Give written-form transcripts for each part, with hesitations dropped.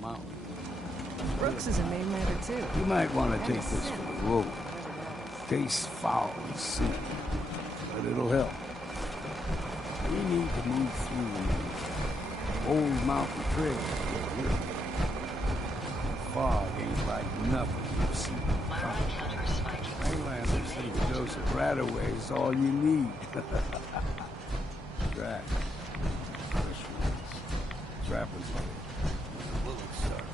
mountain. Brooks is a main matter too. You might want to take this for the road. Tastes foul and soup, but it'll help. We need to move through the old mountain trail. The fog ain't like nothing you've seen. Mainlanders think Joseph Radaway is all you need. Track. Trappers bullets start.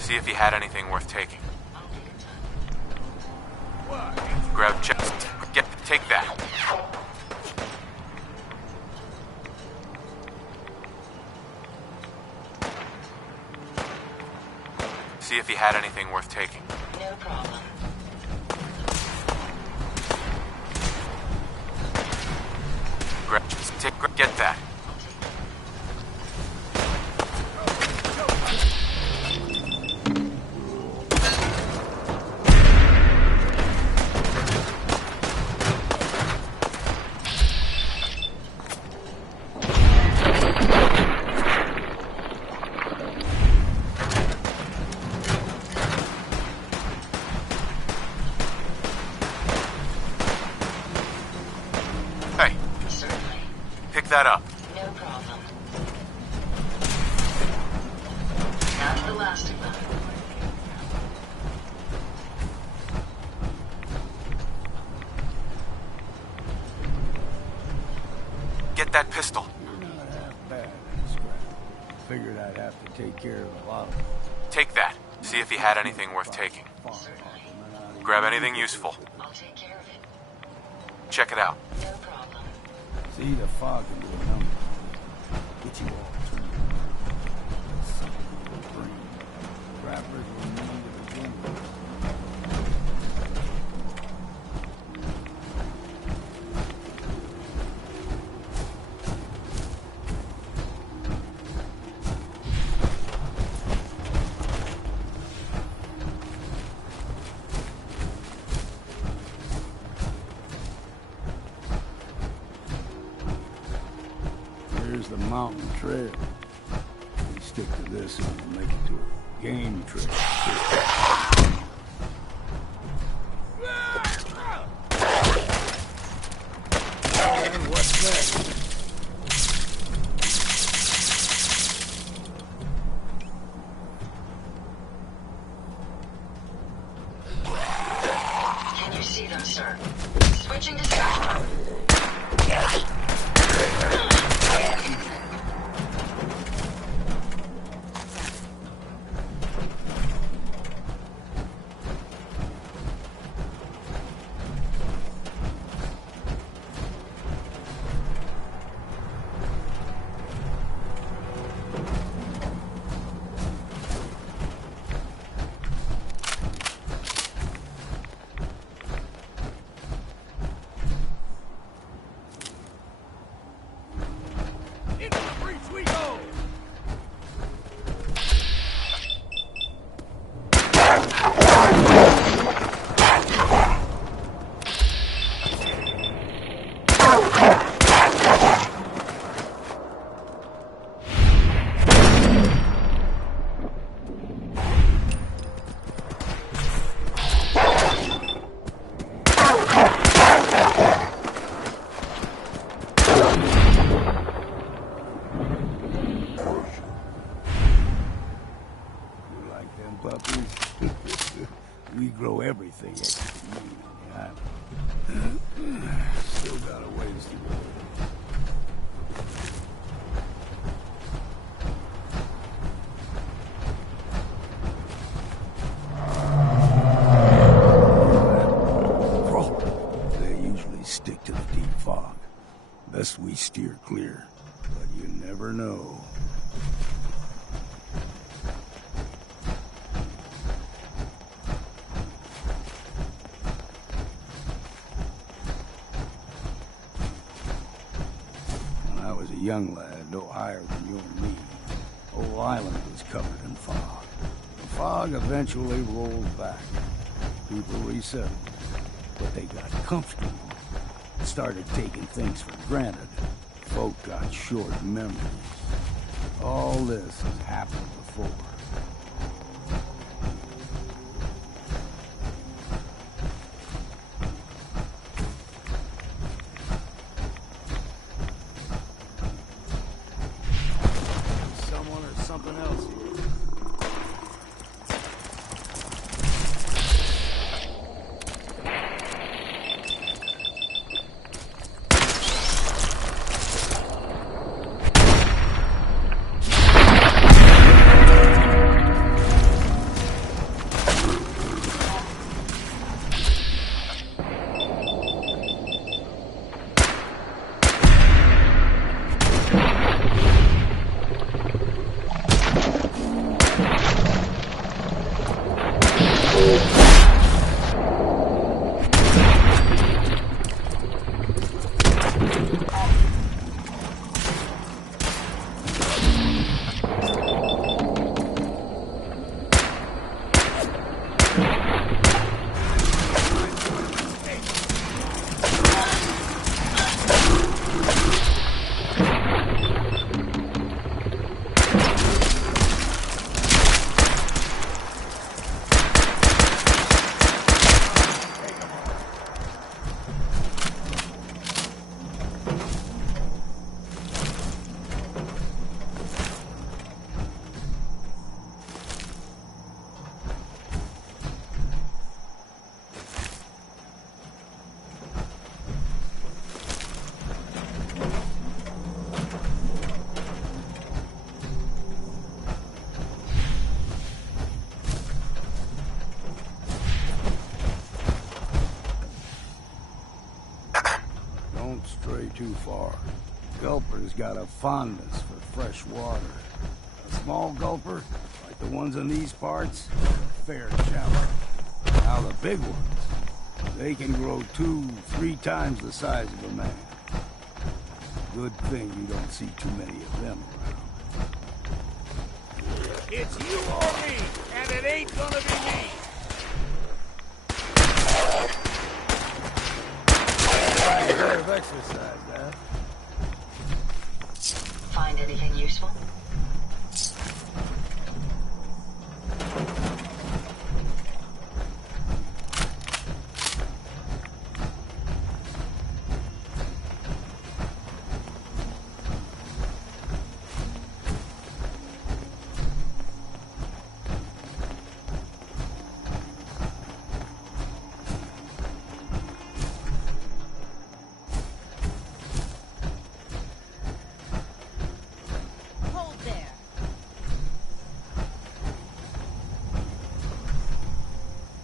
See if he had anything worth taking. Grab chest. Take that. See if he had anything worth taking. No problem. Get that. That up. No problem. That's the last of them. Get that pistol. You're not half bad, Scrap. Figured I'd have to take care of a lot of them. Take that. See if he had anything worth taking. Grab anything useful. I'll take care of it. Check it out. No problem. See the fog into a number. Get you all turned. Something will bring. Trappers will need to begin with. Here's the mountain trail. We stick to this and we'll make it to a game trail. What's next? Can you see them, sir? Switching to sector. throw everything at you. Still got a ways to go. They usually stick to the deep fog. Best we steer clear, but you never know. When I was a young lad, no higher than you and me, whole island was covered in fog. The fog eventually rolled back. People resettled, but they got comfortable. Started taking things for granted. Folk got short memories. All this has happened before. Someone or something else here. Don't stray too far. Gulper's got a fondness for fresh water. A small gulper, like the ones in these parts, fair challenge. Now the big ones, they can grow 2-3 times the size of a man. Good thing you don't see too many of them around. It's you or me, and it ain't gonna be me! Bit of exercise, huh? Find anything useful?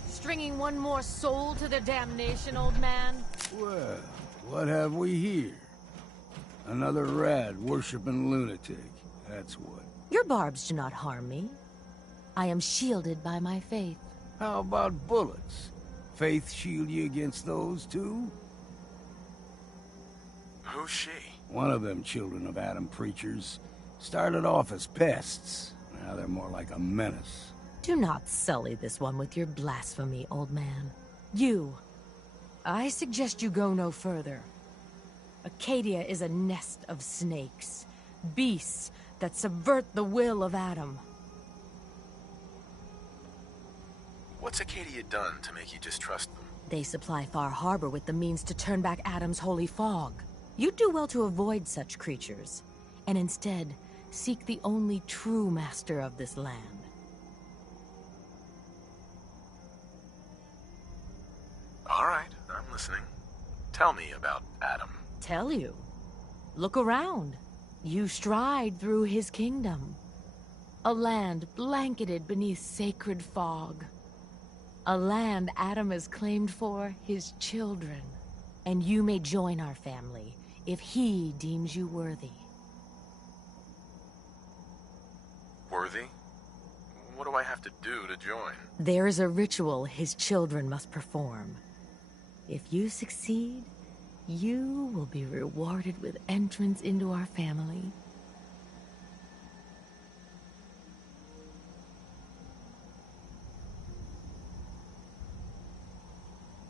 Stringing one more soul to their damnation, old man? Well, what have we here? Another rad worshipping lunatic, that's what. Your barbs do not harm me. I am shielded by my faith. How about bullets? Faith shield you against those too? Who's she? One of them children of Adam preachers. Started off as pests. Now they're more like a menace. Do not sully this one with your blasphemy, old man. You. I suggest you go no further. Acadia is a nest of snakes. Beasts that subvert the will of Adam. What's Acadia done to make you distrust them? They supply Far Harbor with the means to turn back Adam's holy fog. You'd do well to avoid such creatures, and instead seek the only true master of this land. listening. Tell me about Adam. Tell you? Look around. You stride through his kingdom. A land blanketed beneath sacred fog. A land Adam has claimed for his children. And you may join our family if he deems you worthy. Worthy? What do I have to do to join? There is a ritual his children must perform. If you succeed, you will be rewarded with entrance into our family.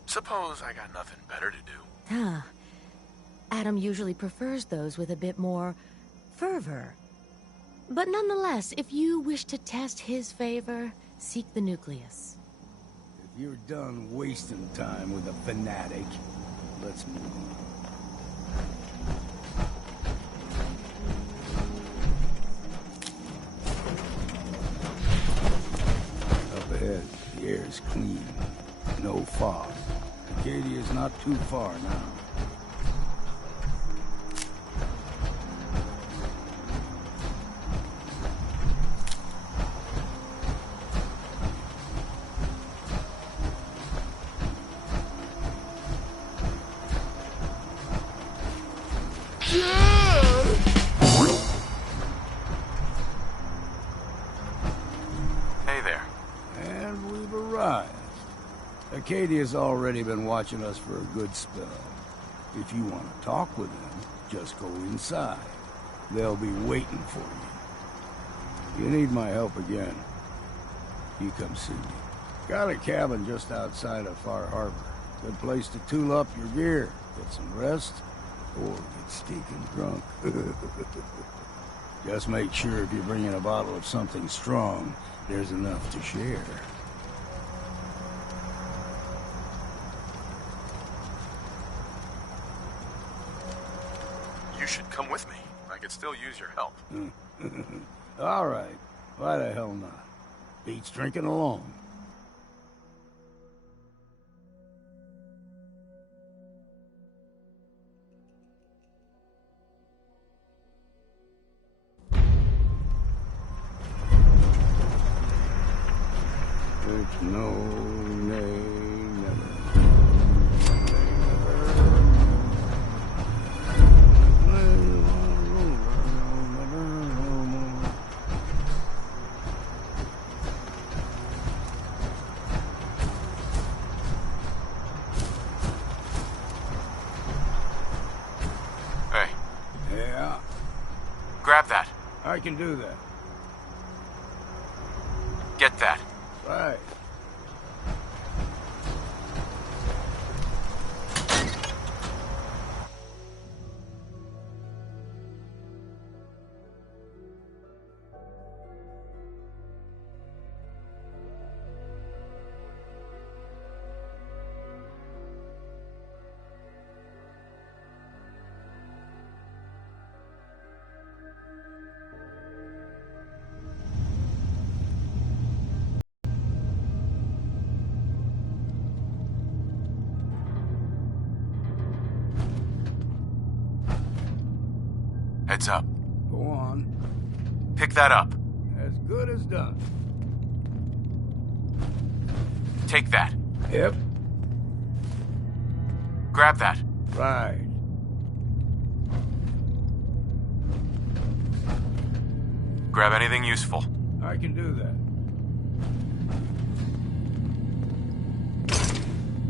Suppose I got nothing better to do. Huh. Adam usually prefers those with a bit more fervor. But nonetheless, if you wish to test his favor, seek the nucleus. If you're done wasting time with a fanatic, let's move on. Up ahead, the air's clean. No fog. Acadia's not too far now. Hey there. And we've arrived. Acadia's already been watching us for a good spell. If you want to talk with them, just go inside. They'll be waiting for you. You need my help again, you come see me. Got a cabin just outside of Far Harbor. Good place to tool up your gear, get some rest, or get stinking drunk. Just make sure if you're bringing a bottle of something strong, there's enough to share. You should come with me. I could still use your help. All right. Why the hell not? Beats drinking alone. It's no, nay, never. Hey, Yeah, grab that. I can do that. Get that. Right. Heads up. Go on. Pick that up. As good as done. Take that. Yep. Grab that. Right. Grab anything useful. I can do that.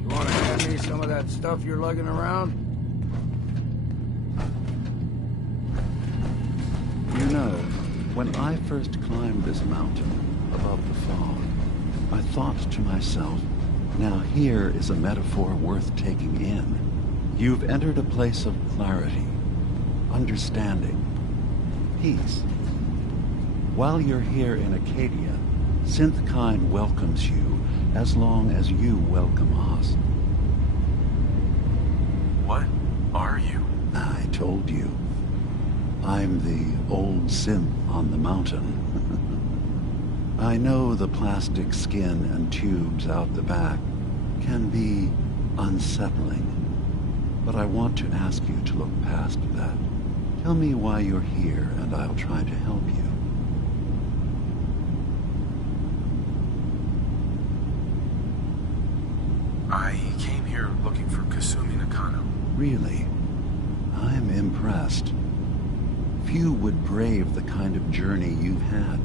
You want to hand me some of that stuff you're lugging around? You know, when I first climbed this mountain above the fog, I thought to myself, now here is a metaphor worth taking in. You've entered a place of clarity, understanding, peace. While you're here in Acadia, Synthkind welcomes you as long as you welcome us. What are you? I told you. I'm the old synth on the mountain. I know the plastic skin and tubes out the back can be unsettling. But I want to ask you to look past that. Tell me why you're here, and I'll try to help you. I came here looking for Kasumi Nakano. Really? I'm impressed. Few would brave the kind of journey you've had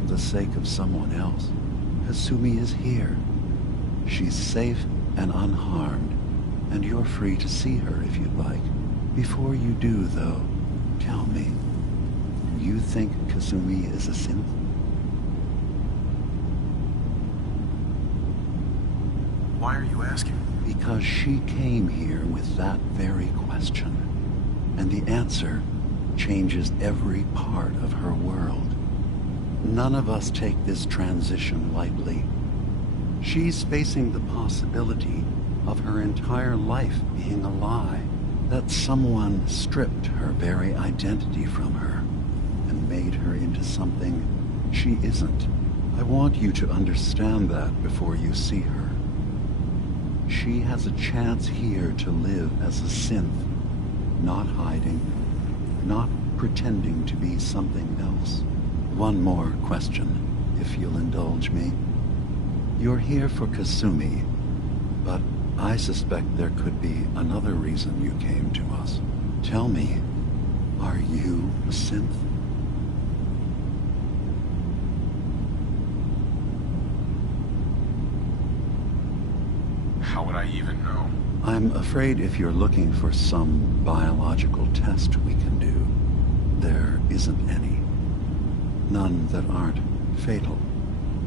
for the sake of someone else. Kasumi is here. She's safe and unharmed, and you're free to see her if you'd like. Before you do, though, tell me, do you think Kasumi is a synth? Why are you asking? Because she came here with that very question, and the answer changes every part of her world. None of us take this transition lightly. She's facing the possibility of her entire life being a lie, that someone stripped her very identity from her and made her into something she isn't. I want you to understand that before you see her. She has a chance here to live as a synth, not hiding, not pretending to be something else. One more question, if you'll indulge me. You're here for Kasumi, but I suspect there could be another reason you came to us. Tell me, are you a synth? How would I even know? I'm afraid if you're looking for some biological test we can do, there isn't any. None that aren't fatal.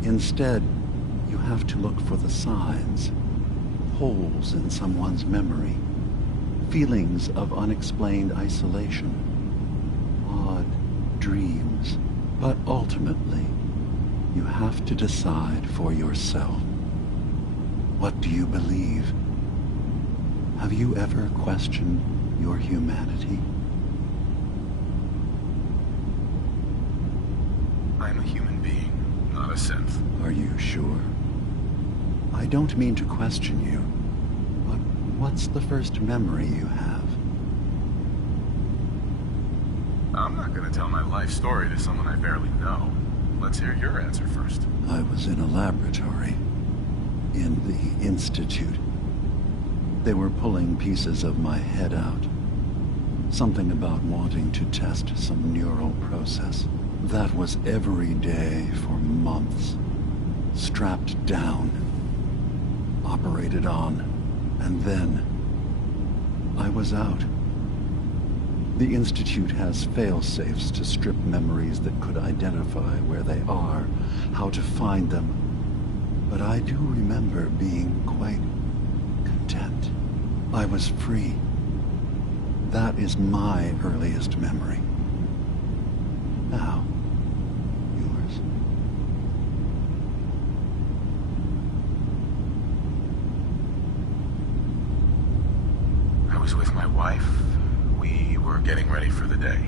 Instead, you have to look for the signs, holes in someone's memory, feelings of unexplained isolation, odd dreams. But ultimately, you have to decide for yourself. What do you believe? Have you ever questioned your humanity? I'm a human being, not a synth. Are you sure? I don't mean to question you, but what's the first memory you have? I'm not gonna tell my life story to someone I barely know. Let's hear your answer first. I was in a laboratory. In the Institute. They were pulling pieces of my head out. Something about wanting to test some neural process. That was every day for months. Strapped down. Operated on. And then I was out. The Institute has fail-safes to strip memories that could identify where they are, how to find them. But I do remember being quite content. I was free. That is my earliest memory. Now, yours. I was with my wife. We were getting ready for the day.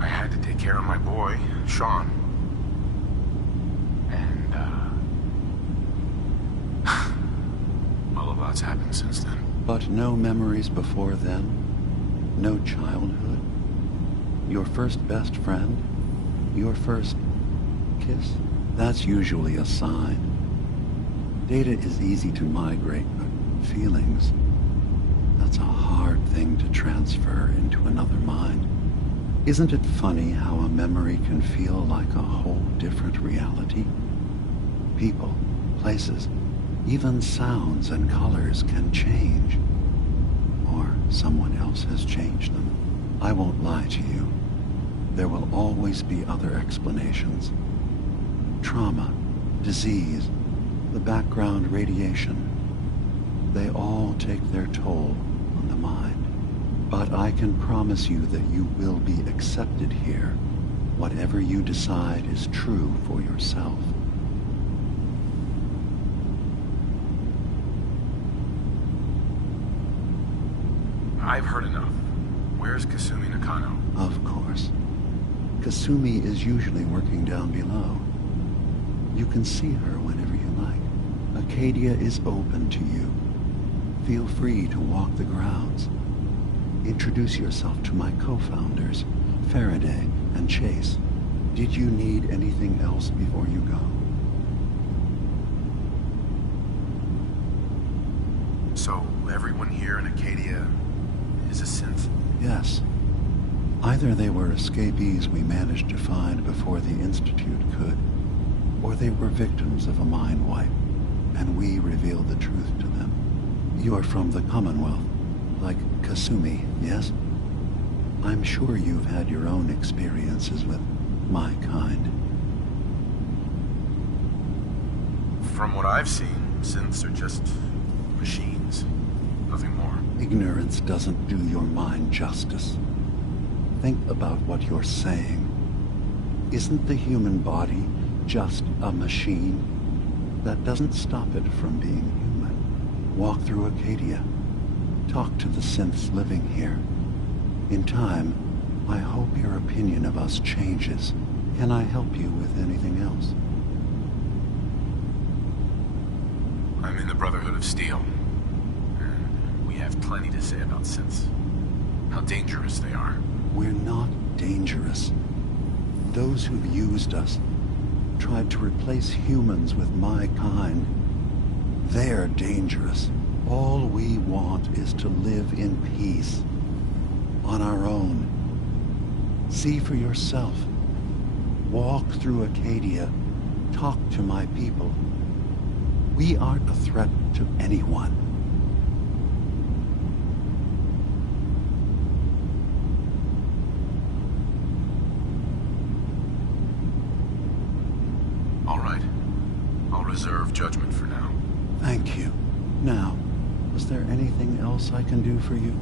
I had to take care of my boy, Sean. And, well, a lot's happened since then. But no memories before then? No childhood? Your first best friend? Your first kiss? That's usually a sign. Data is easy to migrate, but feelings, that's a hard thing to transfer into another mind. Isn't it funny how a memory can feel like a whole different reality? People, places, even sounds and colors can change. Or someone else has changed them. I won't lie to you. There will always be other explanations. Trauma, disease, the background radiation. They all take their toll on the mind. But I can promise you that you will be accepted here, whatever you decide is true for yourself. I've heard enough. Where's Kasumi Nakano? Of course. Kasumi is usually working down below. You can see her whenever you like. Acadia is open to you. Feel free to walk the grounds. Introduce yourself to my co-founders, Faraday and Chase. Did you need anything else before you go? So, everyone here in Acadia is a synth? Yes. Either they were escapees we managed to find before the Institute could, or they were victims of a mind wipe, and we revealed the truth to them. You are from the Commonwealth, like Kasumi, yes? I'm sure you've had your own experiences with my kind. From what I've seen, synths are just machines. Nothing more. Ignorance doesn't do your mind justice. Think about what you're saying. Isn't the human body just a machine? That doesn't stop it from being human. Walk through Acadia. Talk to the synths living here. In time, I hope your opinion of us changes. Can I help you with anything else? I'm in the Brotherhood of Steel. And we have plenty to say about synths. How dangerous they are. We're not dangerous. Those who've used us, tried to replace humans with my kind, they're dangerous. All we want is to live in peace. On our own. See for yourself. Walk through Acadia. Talk to my people. We aren't a threat to anyone. All right. I'll reserve judgment for now. Thank you. Now, was there anything else I can do for you?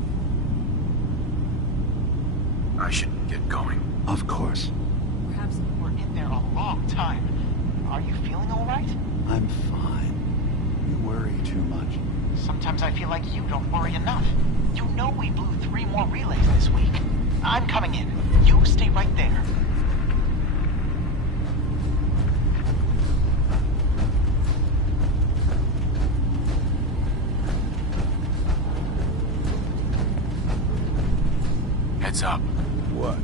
I should get going. Of course. Perhaps we're in there a long time. Are you feeling all right? I'm fine. You worry too much. Sometimes I feel like you don't worry enough. You know we blew 3 more relays this week. I'm coming in. You stay right there. Heads up. What?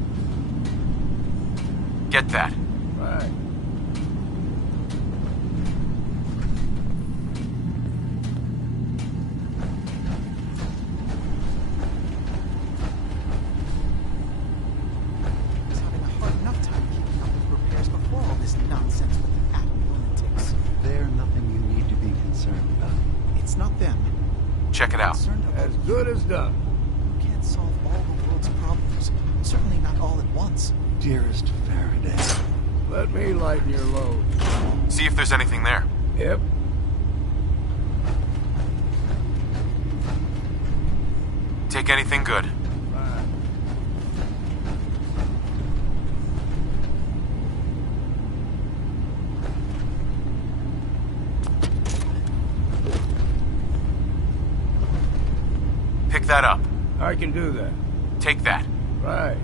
Get that. Right. I was having a hard enough time keeping up with repairs before all this nonsense with the atom lunatics. They're nothing you need to be concerned about. It's not them. Check it out. Concerned about As good as done. you can't solve all the world's problems. Certainly not all at once. Dearest Faraday, Let me lighten your load. See if there's anything there. Yep. Take anything good. Right. Pick that up. I can do that. Take that. Right.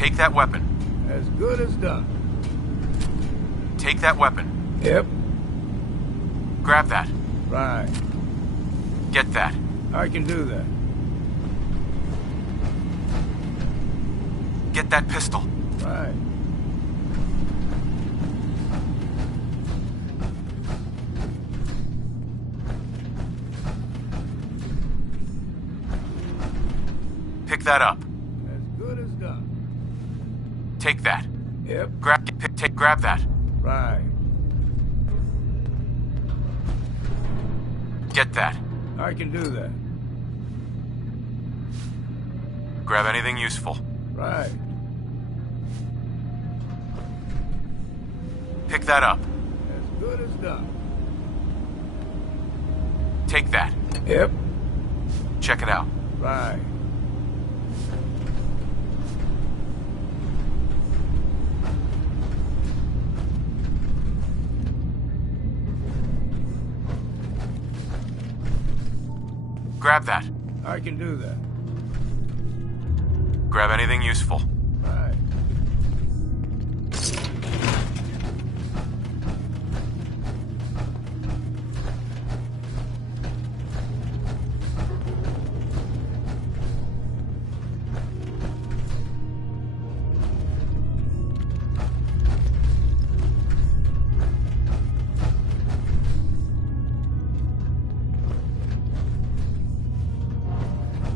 Take that weapon. As good as done. Take that weapon. Yep. Grab that. Right. Get that. I can do that. Get that pistol. Right. Pick that up. As good as done. Take that. Yep. Grab that. Right. Get that. I can do that. Grab anything useful. Right. Pick that up. As good as done. Take that. Yep. Check it out. Right. Grab that. I can do that. Grab anything useful. Right.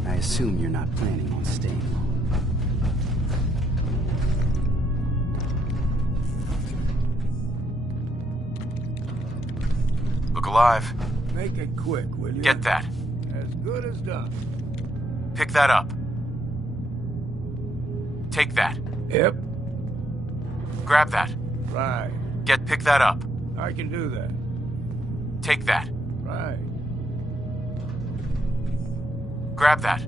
I assume you're not planning on staying long. Look alive. Make it quick, will you? Get that. As good as done. Pick that up. Take that. Yep. Grab that. Right. Pick that up. I can do that. Take that. Right. Grab that.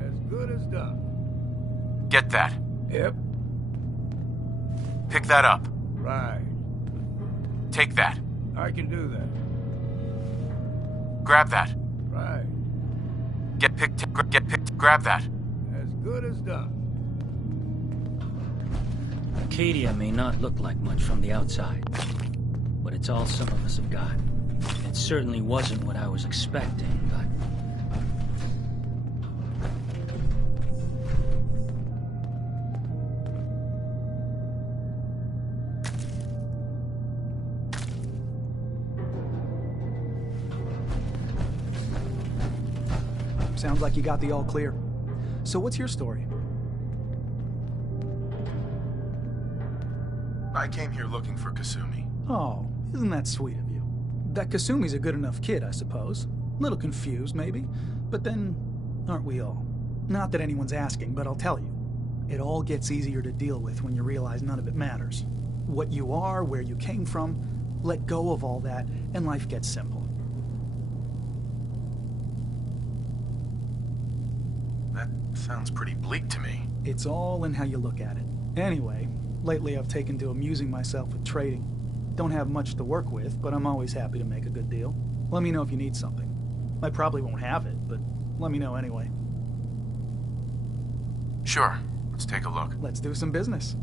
As good as done. Get that. Yep. Pick that up. Right. Take that. I can do that. Grab that. Right. Grab that. As good as done. Acadia may not look like much from the outside, but it's all some of us have got. It certainly wasn't what I was expecting, but... Sounds like you got the all clear. So what's your story? I came here looking for Kasumi. Oh, isn't that sweet of you? That Kasumi's a good enough kid, I suppose. Little confused, maybe. But then, aren't we all? Not that anyone's asking, but I'll tell you. It all gets easier to deal with when you realize none of it matters. What you are, where you came from, let go of all that, and life gets simple. That sounds pretty bleak to me. It's all in how you look at it. Anyway, lately I've taken to amusing myself with trading. Don't have much to work with, but I'm always happy to make a good deal. Let me know if you need something. I probably won't have it, but let me know anyway. Sure. Let's take a look. Let's do some business.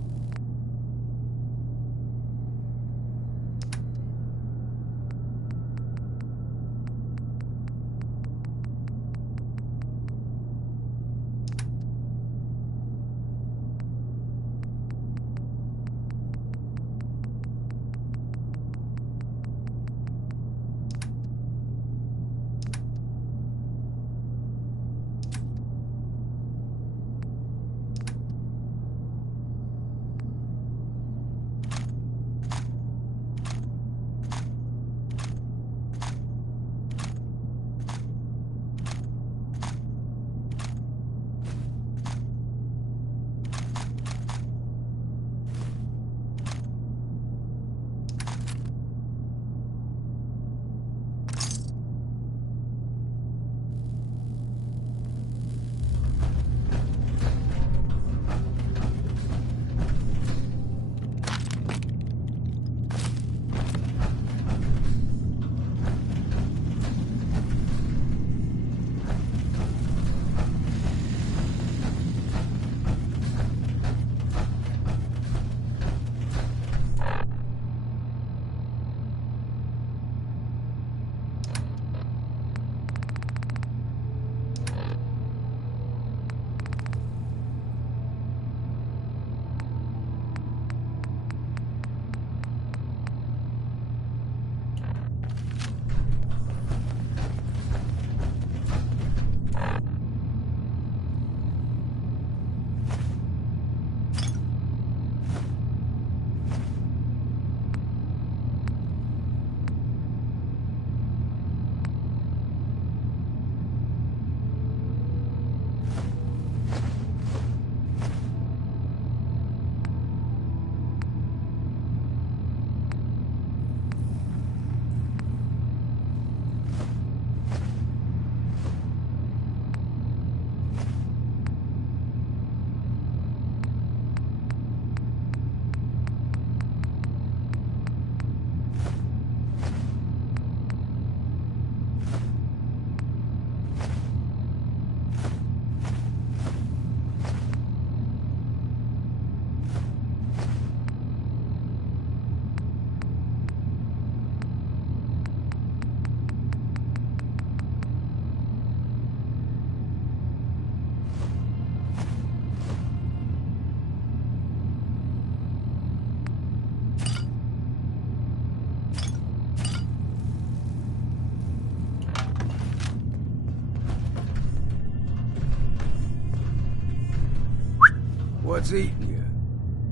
What's eating you?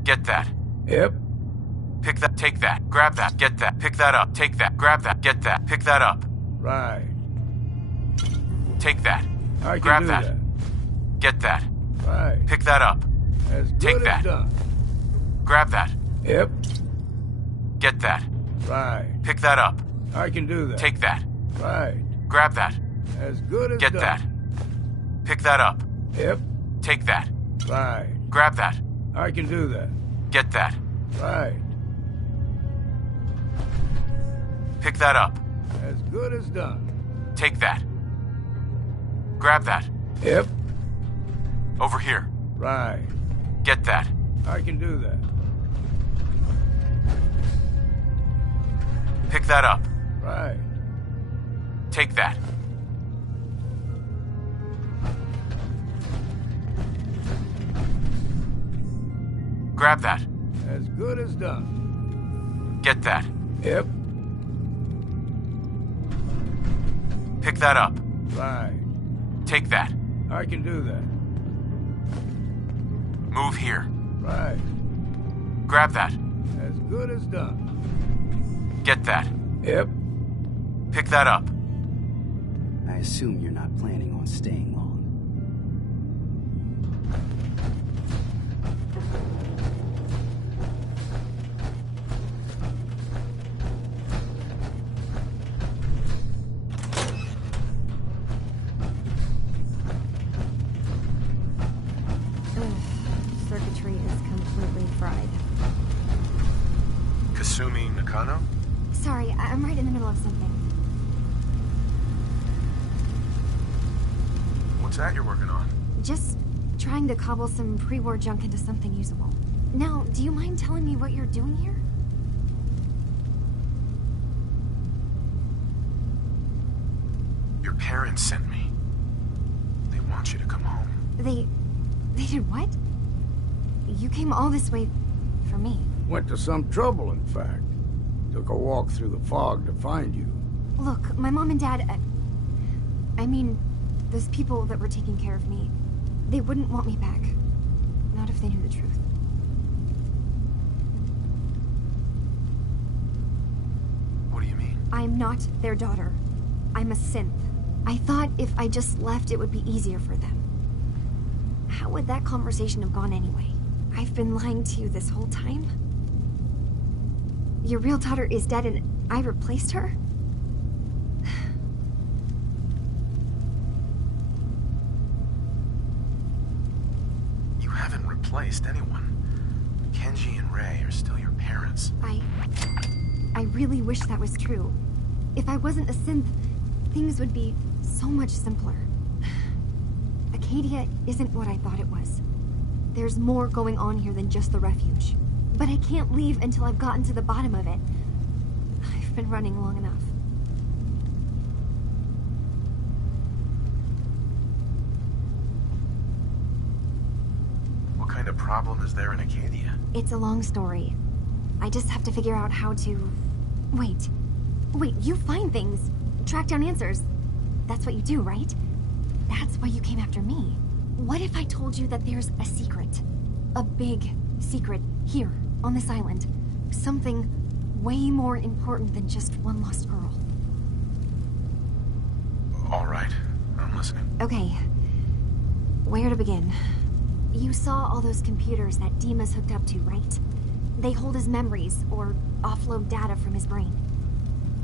Get that. Yep. Pick that, take that, grab that, get that, pick that up, take that, grab that, get that, pick that up. Right. Take that. I can grab do that. that. Get that. Right. Pick that up. As good Take as that. done. Grab that. Yep. Get that. Right. Pick that up. I can do that. Take that. Right. Grab that. As good as Get done. that. Pick that up. Yep. Take that. Right. Grab that. I can do that. Get that. Right. Pick that up. As good as done. Take that. Grab that. Yep. Over here. Right. Get that. I can do that. Pick that up. Right. Take that. Grab that. As good as done. Get that. Yep. Pick that up. Right. Take that. I can do that. Move here. Right. Grab that. As good as done. Get that. Yep. Pick that up. I assume you're not planning on staying long. Circuitry is completely fried. Kasumi Nakano? Sorry, I'm right in the middle of something. What's that you're working on? Just trying to cobble some pre-war junk into something usable. Now, do you mind telling me what you're doing here? Your parents sent me. They want you to come home. They did what? You came all this way for me. Went to some trouble, in fact. Took a walk through the fog to find you. Look, my mom and dad... I mean, those people that were taking care of me, they wouldn't want me back. Not if they knew the truth. What do you mean? I'm not their daughter. I'm a synth. I thought if I just left, it would be easier for them. How would that conversation have gone anyway? I've been lying to you this whole time? Your real daughter is dead and I replaced her? You haven't replaced anyone. Kenji and Rei are still your parents. I really wish that was true. If I wasn't a synth, things would be so much simpler. Acadia isn't what I thought it was. There's more going on here than just the refuge. But I can't leave until I've gotten to the bottom of it. I've been running long enough. What kind of problem is there in Acadia? It's a long story. I just have to figure out how to... Wait, you find things. Track down answers. That's what you do, right? That's why you came after me. What if I told you that there's a secret? A big secret here, on this island. Something way more important than just one lost girl. All right, I'm listening. Okay. Where to begin? You saw all those computers that Dima's hooked up to, right? They hold his memories, or offload data from his brain.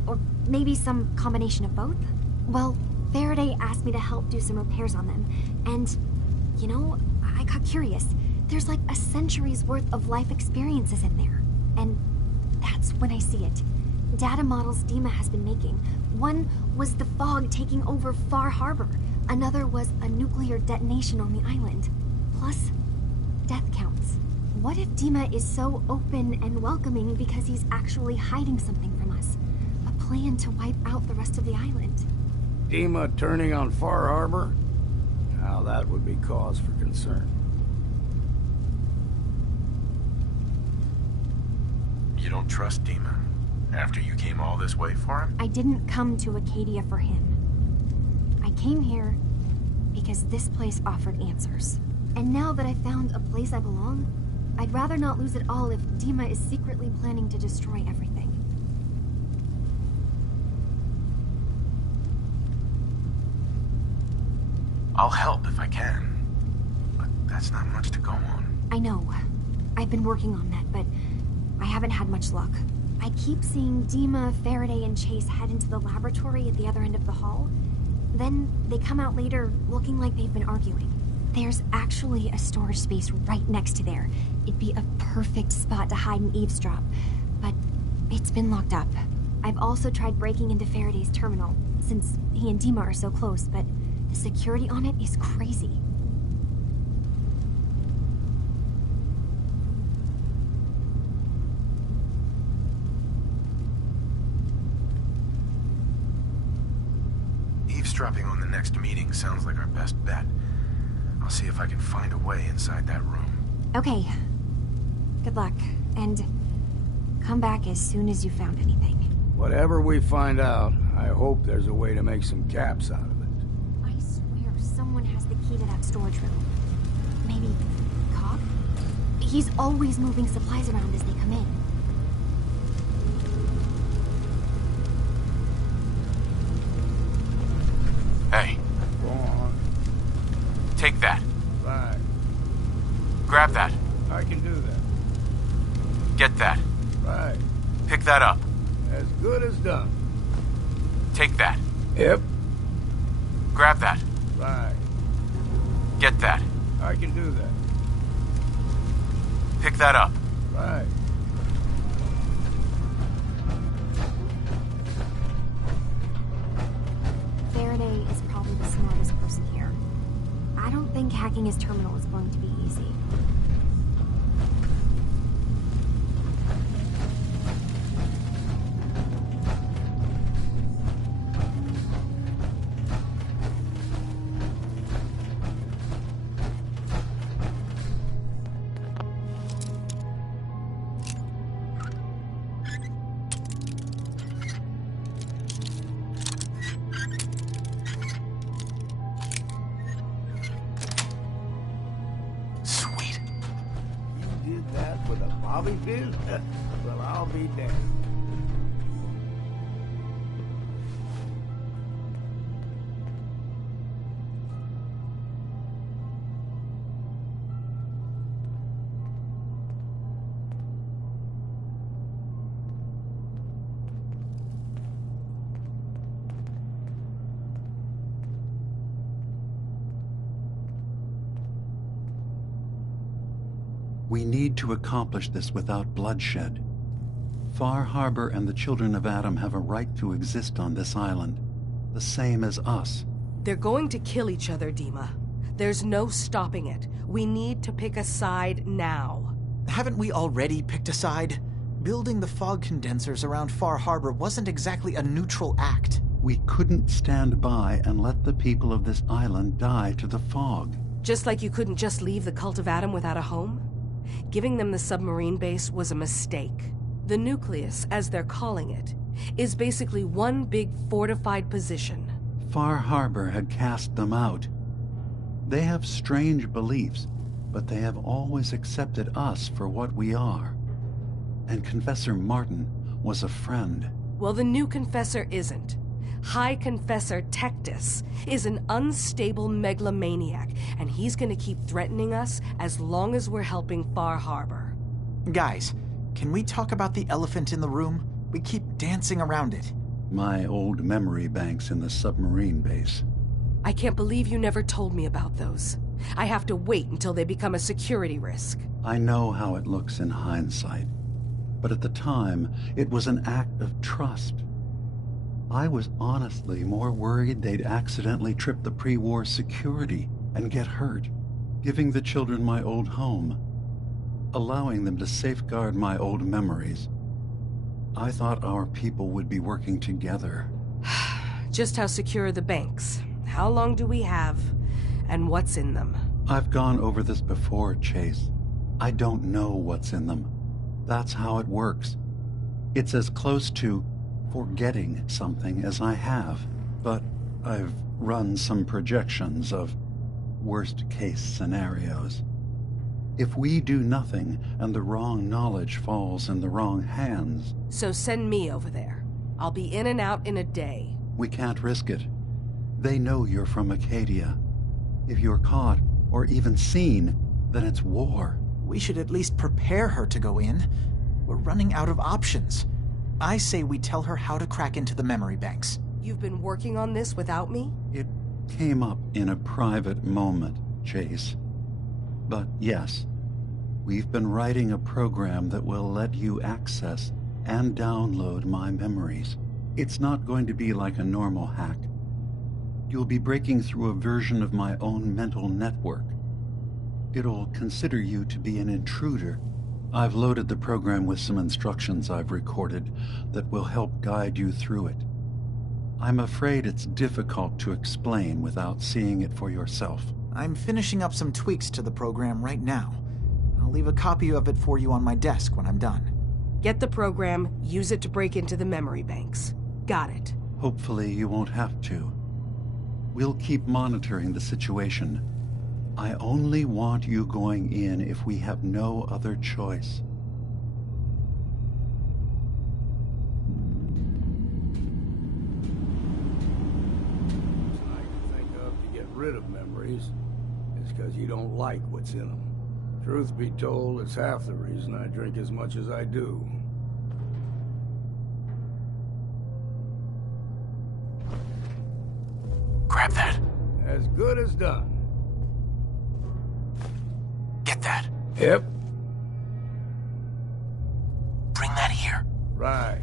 Or maybe some combination of both? Well, Faraday asked me to help do some repairs on them, and, you know, I got curious. There's like a century's worth of life experiences in there. And that's when I see it. Data models Dima has been making. One was the fog taking over Far Harbor. Another was a nuclear detonation on the island. Plus, death counts. What if Dima is so open and welcoming because he's actually hiding something from us? A plan to wipe out the rest of the island. Dima turning on Far Harbor? Now that would be cause for concern. You don't trust Dima? After you came all this way for him? I didn't come to Acadia for him. I came here because this place offered answers. And now that I've found a place I belong, I'd rather not lose it all if Dima is secretly planning to destroy everything. I'll help if I can, but that's not much to go on. I know. I've been working on that, but I haven't had much luck. I keep seeing Dima, Faraday, and Chase head into the laboratory at the other end of the hall. Then they come out later looking like they've been arguing. There's actually a storage space right next to there. It'd be a perfect spot to hide and eavesdrop, but it's been locked up. I've also tried breaking into Faraday's terminal, since he and Dima are so close, but the security on it is crazy. Eavesdropping on the next meeting sounds like our best bet. I'll see if I can find a way inside that room. Okay. Good luck, and come back as soon as you found anything. Whatever we find out, I hope there's a way to make some caps out of it. I swear someone has the key to that storage room. Maybe Cobb? He's always moving supplies around as they come in. Hey. Go on. Take that. Right. Grab that. I can do that. Get that. Right. Pick that up. As good as done. Take that. Yep. Grab that. Right. Get that. I can do that. Pick that up. Right. Faraday is probably the smartest person here. I don't think hacking his terminal is going to be easy. With a bobby pin? Well, I'll be damned. We need to accomplish this without bloodshed. Far Harbor and the children of Adam have a right to exist on this island, the same as us. They're going to kill each other, Dima. There's no stopping it. We need to pick a side now. Haven't we already picked a side? Building the fog condensers around Far Harbor wasn't exactly a neutral act. We couldn't stand by and let the people of this island die to the fog. Just like you couldn't just leave the Cult of Adam without a home? Giving them the submarine base was a mistake. The nucleus, as they're calling it, is basically one big fortified position. Far Harbor had cast them out. They have strange beliefs, but they have always accepted us for what we are. And Confessor Martin was a friend. Well, the new Confessor isn't. High Confessor Tectus is an unstable megalomaniac, and he's gonna keep threatening us as long as we're helping Far Harbor. Guys, can we talk about the elephant in the room? We keep dancing around it. My old memory banks in the submarine base. I can't believe you never told me about those. I have to wait until they become a security risk. I know how it looks in hindsight, but at the time, it was an act of trust. I was honestly more worried they'd accidentally trip the pre-war security and get hurt, giving the children my old home, allowing them to safeguard my old memories. I thought our people would be working together. Just how secure are the banks? How long do we have? And what's in them? I've gone over this before, Chase. I don't know what's in them. That's how it works. It's as close to forgetting something as I have, but I've run some projections of worst-case scenarios. If we do nothing and the wrong knowledge falls in the wrong hands... So send me over there. I'll be in and out in a day. We can't risk it. They know you're from Acadia. If you're caught, or even seen, then it's war. We should at least prepare her to go in. We're running out of options. I say we tell her how to crack into the memory banks. You've been working on this without me? It came up in a private moment, Chase. But yes, we've been writing a program that will let you access and download my memories. It's not going to be like a normal hack. You'll be breaking through a version of my own mental network. It'll consider you to be an intruder. I've loaded the program with some instructions I've recorded that will help guide you through it. I'm afraid it's difficult to explain without seeing it for yourself. I'm finishing up some tweaks to the program right now. I'll leave a copy of it for you on my desk when I'm done. Get the program, use it to break into the memory banks. Got it. Hopefully you won't have to. We'll keep monitoring the situation. I only want you going in if we have no other choice. I can think of to get rid of memories is because you don't like what's in them. Truth be told, it's half the reason I drink as much as I do. Grab that. As good as done. Get that. Yep. Bring that here. Right.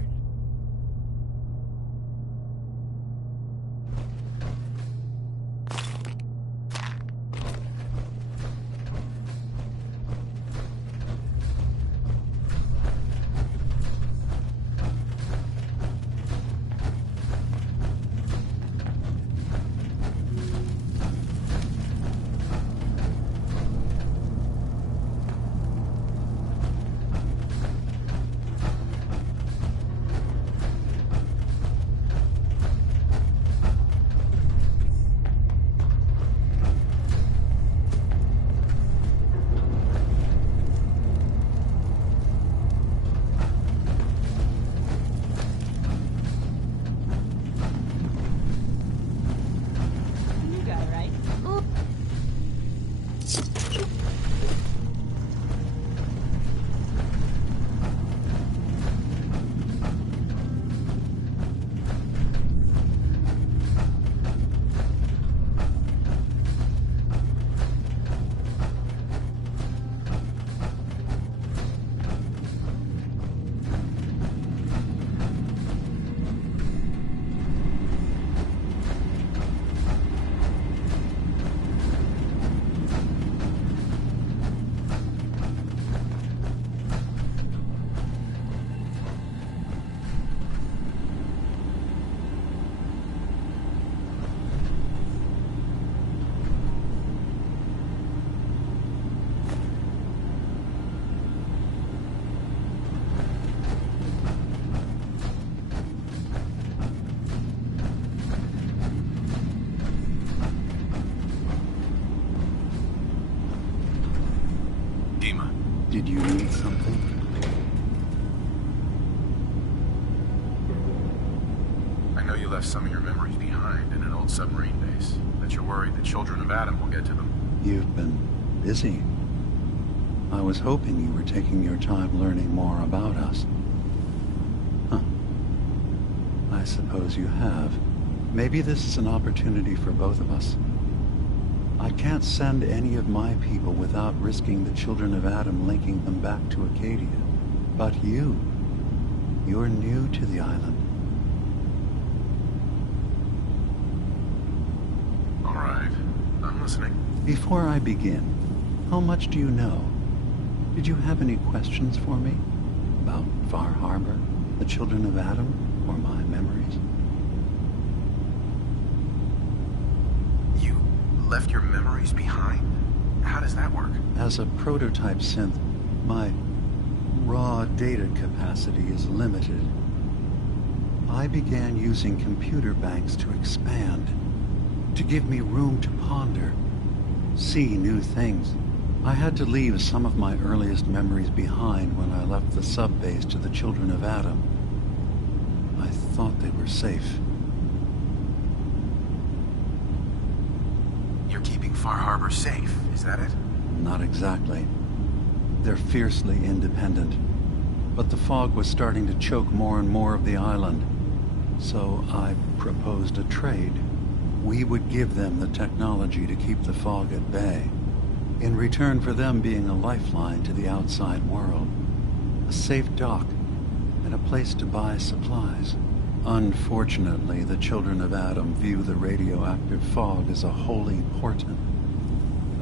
Did you need something? I know you left some of your memories behind in an old submarine base, that you're worried the children of Adam will get to them. You've been busy. I was hoping you were taking your time learning more about us. Huh. I suppose you have. Maybe this is an opportunity for both of us. I can't send any of my people without risking the children of Adam linking them back to Acadia. But you're new to the island. All right, I'm listening. Before I begin, how much do you know? Did you have any questions for me? About Far Harbor, the children of Adam, or my memories? Left your memories behind? How does that work? As a prototype synth, my raw data capacity is limited. I began using computer banks to expand, to give me room to ponder. see new things. I had to leave some of my earliest memories behind when I left the sub-base to the Children of Adam. I thought they were safe. You're keeping Far Harbor safe, is that it? Not exactly. They're fiercely independent. But the fog was starting to choke more and more of the island. So I proposed a trade. We would give them the technology to keep the fog at bay, in return for them being a lifeline to the outside world, a safe dock, and a place to buy supplies. Unfortunately, the Children of Adam view the radioactive fog as a holy portent,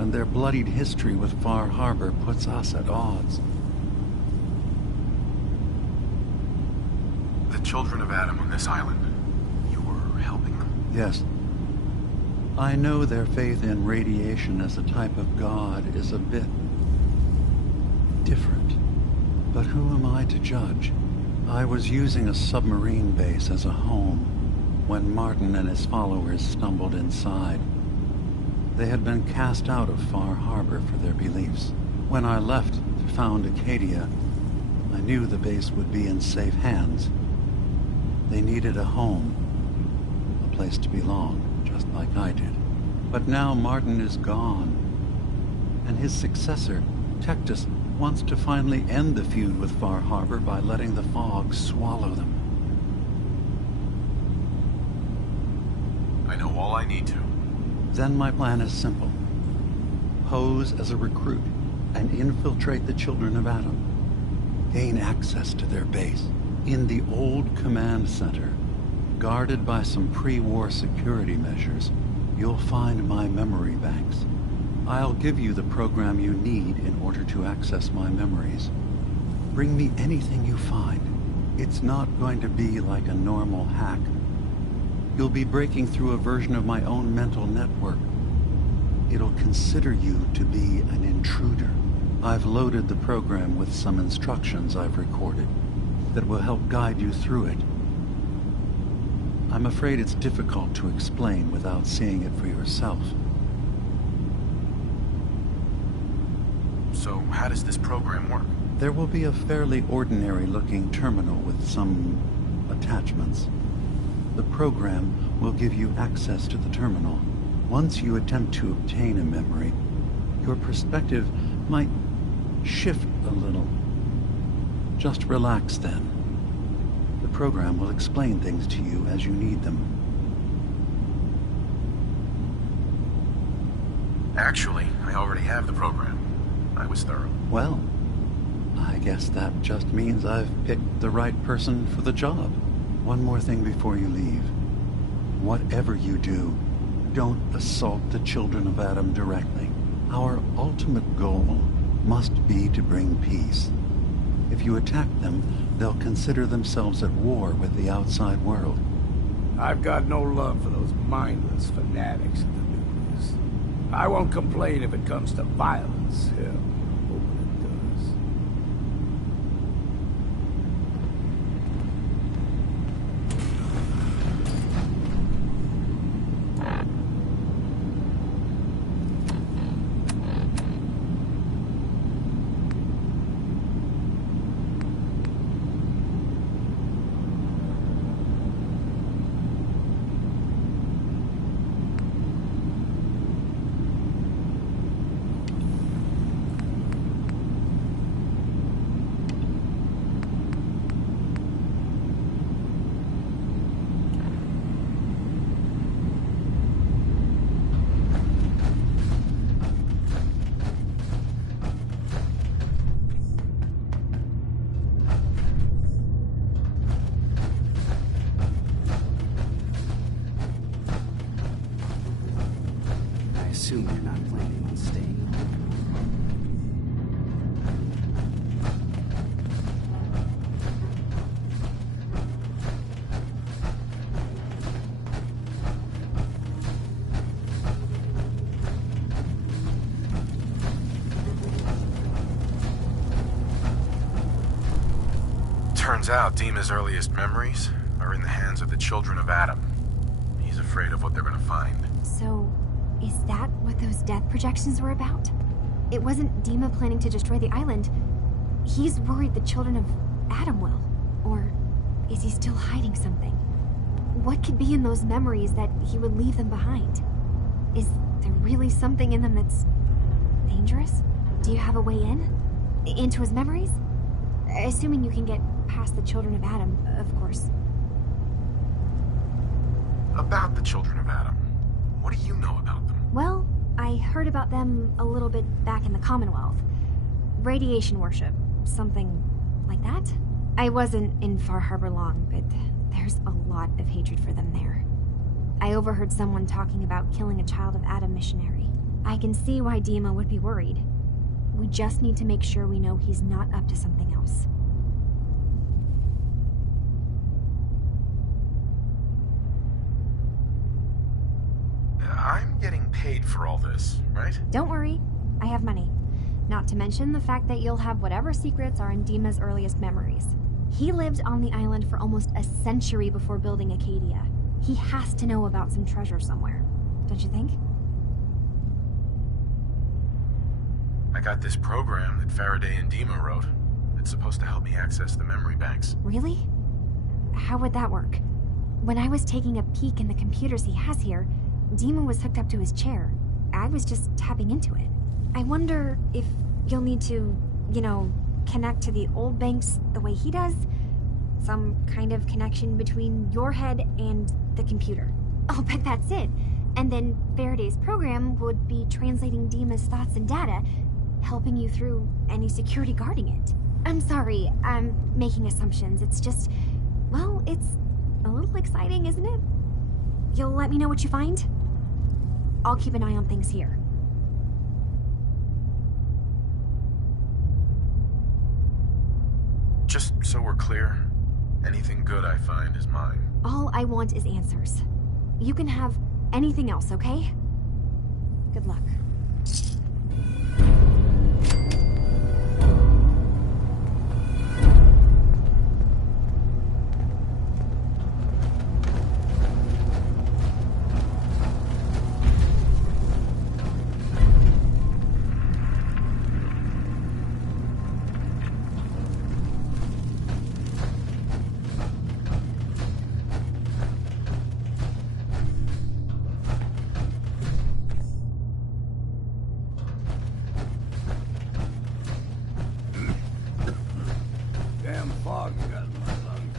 and their bloodied history with Far Harbor puts us at odds. The Children of Adam on this island, you were helping them? Yes. I know their faith in radiation as a type of god is a bit different, but who am I to judge? I was using a submarine base as a home when Martin and his followers stumbled inside. They had been cast out of Far Harbor for their beliefs. When I left to found Acadia, I knew the base would be in safe hands. They needed a home, a place to belong, just like I did. But now Martin is gone, and his successor, Tectus, wants to finally end the feud with Far Harbor by letting the fog swallow them. I know all I need to. Then my plan is simple. Pose as a recruit and infiltrate the Children of Adam. Gain access to their base in the old command center. Guarded by some pre-war security measures, you'll find my memory banks. I'll give you the program you need in order to access my memories. Bring me anything you find. It's not going to be like a normal hack. You'll be breaking through a version of my own mental network. It'll consider you to be an intruder. I've loaded the program with some instructions I've recorded that will help guide you through it. I'm afraid it's difficult to explain without seeing it for yourself. So how does this program work? There will be a fairly ordinary-looking terminal with some attachments. The program will give you access to the terminal. Once you attempt to obtain a memory, your perspective might shift a little. Just relax then. The program will explain things to you as you need them. Actually, I already have the program. I was thorough. Well, I guess that just means I've picked the right person for the job. One more thing before you leave. Whatever you do, don't assault the Children of Adam directly. Our ultimate goal must be to bring peace. If you attack them, they'll consider themselves at war with the outside world. I've got no love for those mindless fanatics in the news. I won't complain if it comes to violence. Hell, I'm hoping it does. I assume you're not planning on staying. Turns out Dima's earliest memories are in the hands of the Children of Adam. He's afraid of what they're gonna find. So, Is that what those death projections were about? It wasn't Dima planning to destroy the island. He's worried the children of Adam will. Or is he still hiding something? What could be in those memories that he would leave them behind? Is there really something in them that's dangerous? Do you have a way in? Into his memories? Assuming you can get past the children of Adam, of course. About the children of Adam. What do you know about them? Well, I heard about them a little bit back in the Commonwealth. Radiation worship, something like that. I wasn't in Far Harbor long, but there's a lot of hatred for them there. I overheard someone talking about killing a child of Adam missionary. I can see why Dima would be worried. We just need to make sure we know he's not up to something else. I'm getting paid for all this, right? Don't worry, I have money. Not to mention the fact that you'll have whatever secrets are in Dima's earliest memories. He lived on the island for almost a century before building Acadia. He has to know about some treasure somewhere, don't you think? I got this program that Faraday and Dima wrote. It's supposed to help me access the memory banks. Really? How would that work? When I was taking a peek in the computers he has here, Dima was hooked up to his chair. I was just tapping into it. I wonder if you'll need to, connect to the old banks the way he does? Some kind of connection between your head and the computer. Oh, but that's it. And then Faraday's program would be translating Dima's thoughts and data, helping you through any security guarding it. I'm sorry, I'm making assumptions. It's just, well, it's a little exciting, isn't it? You'll let me know what you find? I'll keep an eye on things here. Just so we're clear, anything good I find is mine. All I want is answers. You can have anything else, okay? Good luck. Damn fog got in my lungs.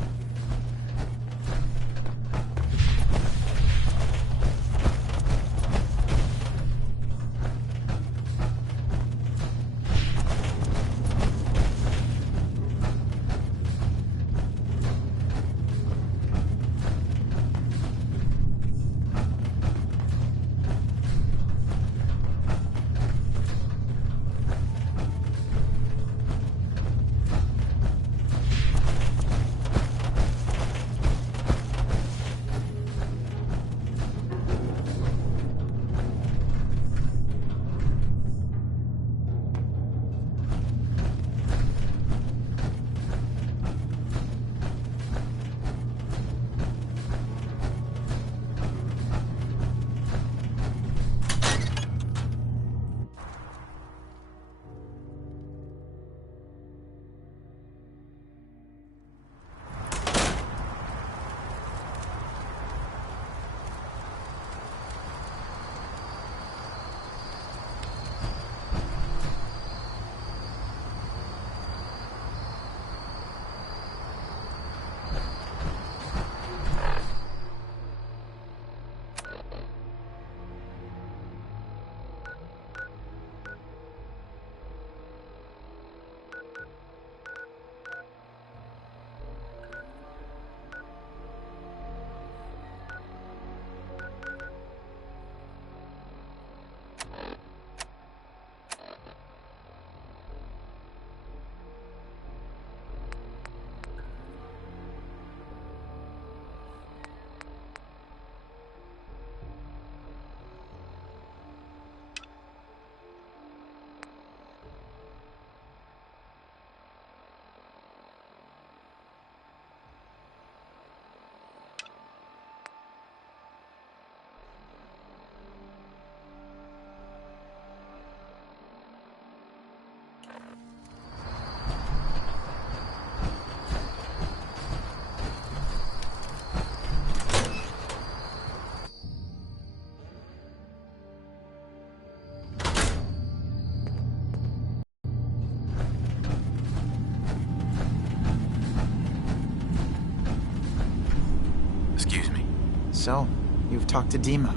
So, you've talked to Dima.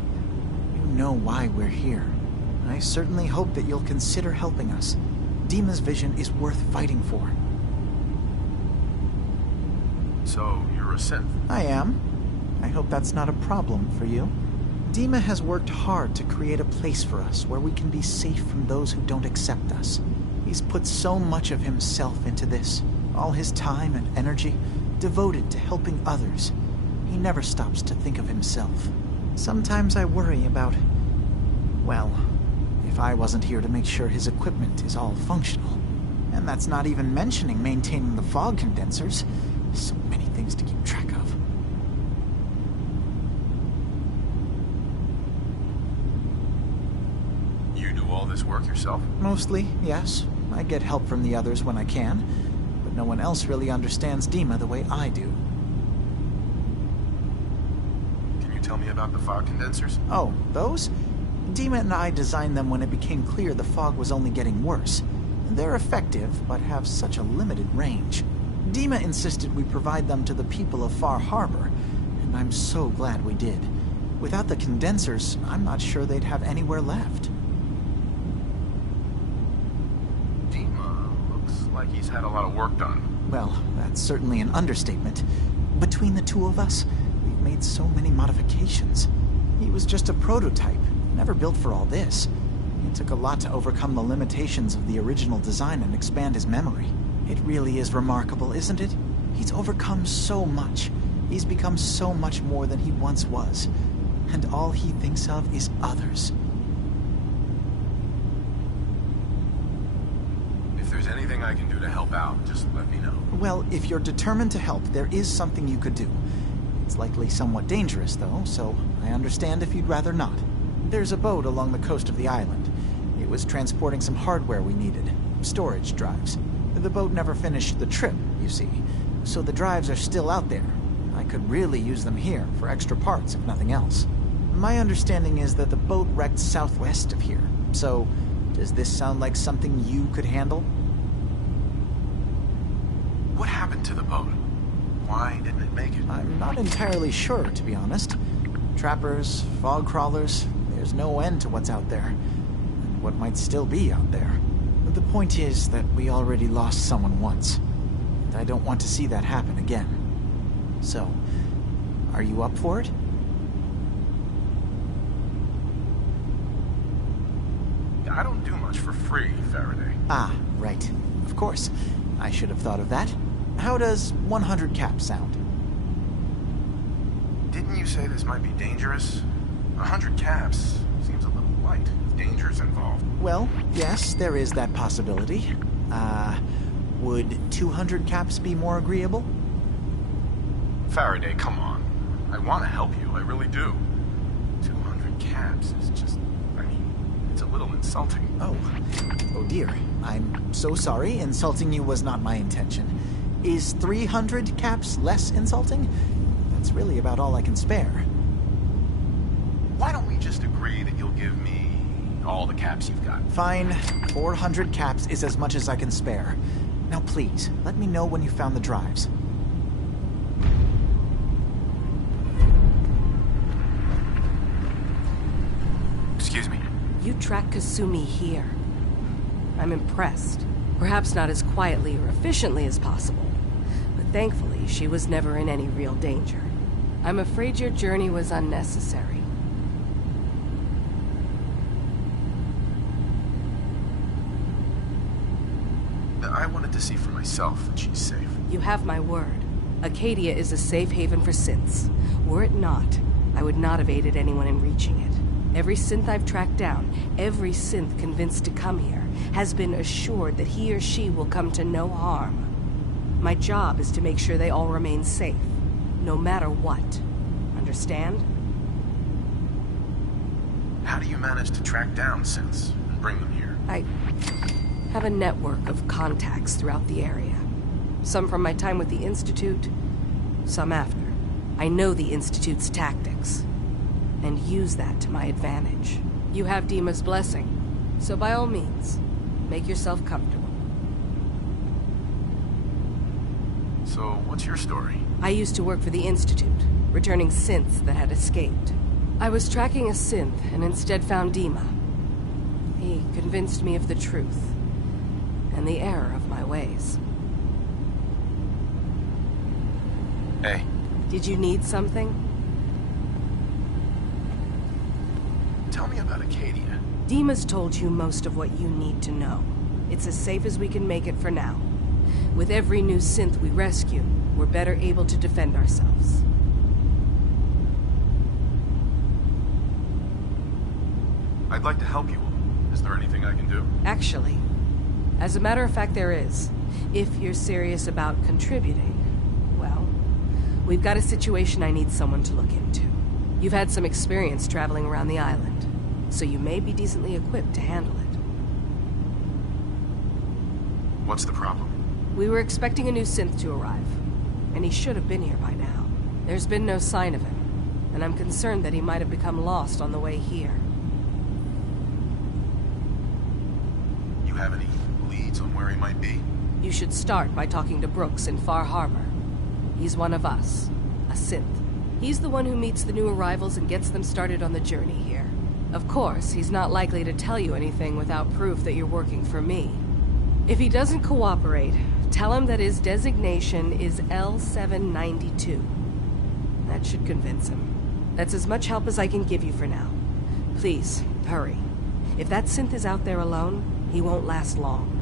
You know why we're here. I certainly hope that you'll consider helping us. Dima's vision is worth fighting for. So, you're a synth? I am. I hope that's not a problem for you. Dima has worked hard to create a place for us where we can be safe from those who don't accept us. He's put so much of himself into this, all his time and energy devoted to helping others. He never stops to think of himself. Sometimes I worry about, well, if I wasn't here to make sure his equipment is all functional. And that's not even mentioning maintaining the fog condensers. So many things to keep track of. You do all this work yourself? Mostly, yes. I get help from the others when I can, but no one else really understands Dima the way I do. Can you tell me about the fog condensers? Oh, those? Dima and I designed them when it became clear the fog was only getting worse. They're effective, but have such a limited range. Dima insisted we provide them to the people of Far Harbor, and I'm so glad we did. Without the condensers, I'm not sure they'd have anywhere left. Dima looks like he's had a lot of work done. Well, that's certainly an understatement. Between the two of us, we've made so many modifications. He was just a prototype, never built for all this. It took a lot to overcome the limitations of the original design and expand his memory. It really is remarkable, isn't it? He's overcome so much. He's become so much more than he once was. And all he thinks of is others. If there's anything I can do to help out, just let me know. Well, if you're determined to help, there is something you could do. It's likely somewhat dangerous, though, so I understand if you'd rather not. There's a boat along the coast of the island. It was transporting some hardware we needed. Storage drives. The boat never finished the trip, you see, so the drives are still out there. I could really use them here for extra parts, if nothing else. My understanding is that the boat wrecked southwest of here, so does this sound like something you could handle? What happened to the boat? Why didn't it make it? I'm not entirely sure, to be honest. Trappers, fog crawlers, there's no end to what's out there, and what might still be out there. The point is that we already lost someone once, and I don't want to see that happen again. So, are you up for it? I don't do much for free, Faraday. Ah, right. Of course. I should have thought of that. How does 100 caps sound? Didn't you say this might be dangerous? 100 caps seems a little light. Dangers involved. Well, yes, there is that possibility. Would 200 caps be more agreeable? Faraday, come on. I want to help you, I really do. 200 caps is just, I mean, it's a little insulting. Oh dear. I'm so sorry. Insulting you was not my intention. Is 300 caps less insulting? That's really about all I can spare. Why don't we just agree that you'll give me all the caps you've got? Fine. 400 caps is as much as I can spare. Now please, let me know when you found the drives. Excuse me. You tracked Kasumi here. I'm impressed. Perhaps not as quietly or efficiently as possible, but thankfully she was never in any real danger. I'm afraid your journey was unnecessary. I wanted to see for myself that she's safe. You have my word. Acadia is a safe haven for synths. Were it not, I would not have aided anyone in reaching it. Every synth I've tracked down, every synth convinced to come here, has been assured that he or she will come to no harm. My job is to make sure they all remain safe, no matter what. Understand? How do you manage to track down synths and bring them here? I have a network of contacts throughout the area. Some from my time with the Institute, some after. I know the Institute's tactics, and use that to my advantage. You have Dima's blessing, so by all means, make yourself comfortable. So, what's your story? I used to work for the Institute, returning synths that had escaped. I was tracking a synth and instead found Dima. He convinced me of the truth and the error of my ways. Hey. Did you need something? Tell me about Acadia. Dima's told you most of what you need to know. It's as safe as we can make it for now. With every new synth we rescue, we're better able to defend ourselves. I'd like to help you all. Is there anything I can do? Actually, as a matter of fact, there is. If you're serious about contributing, well, we've got a situation I need someone to look into. You've had some experience traveling around the island, so you may be decently equipped to handle it. What's the problem? We were expecting a new synth to arrive, and he should have been here by now. There's been no sign of him, and I'm concerned that he might have become lost on the way here. You have any leads on where he might be? You should start by talking to Brooks in Far Harbor. He's one of us, a synth. He's the one who meets the new arrivals and gets them started on the journey here. Of course, he's not likely to tell you anything without proof that you're working for me. If he doesn't cooperate, tell him that his designation is L792. That should convince him. That's as much help as I can give you for now. Please, hurry. If that synth is out there alone, he won't last long.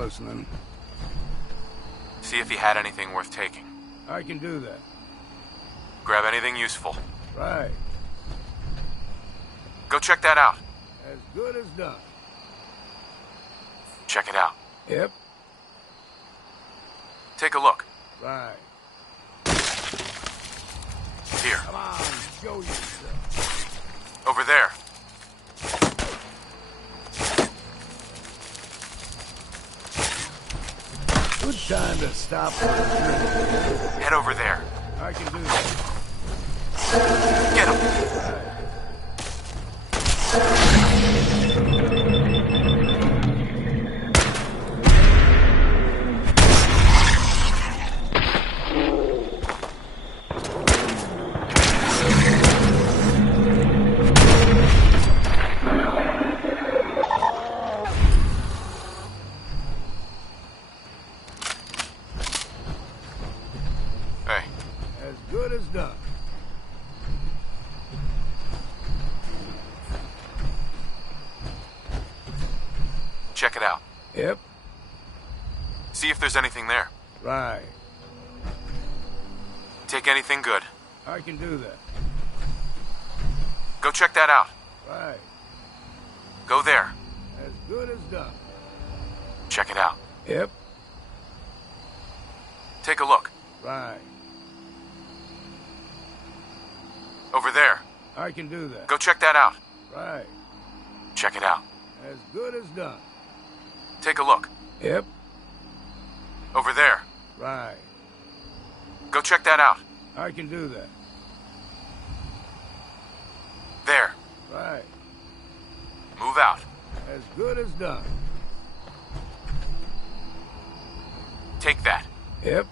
listening. See if he had anything worth taking. I can do that. Grab anything useful. Right. Go check that out. As good as done. Check it out. Yep. Take a look. Right. Here. Come on, show yourself. Over there. Good time to stop for a drink. Head over there. I can do that. Get him. Right. Hey. As good as done. Check it out. Yep. See if there's anything there. Right. Take anything good. I can do that. Go check that out. Right. Go there. As good as done. Check it out. Yep. Take a look. Right. Over there. I can do that. Go check that out. Right. Check it out. As good as done. Take a look. Yep. Over there. Right. Go check that out. I can do that. There. Right. Move out. As good as done. Take that. Yep.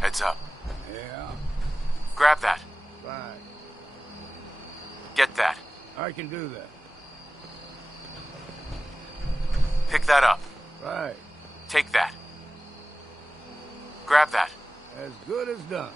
Heads up. Yeah. Grab that. Right. Get that. I can do that. Pick that up. Right. Take that. Grab that. As good as done.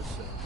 ourselves.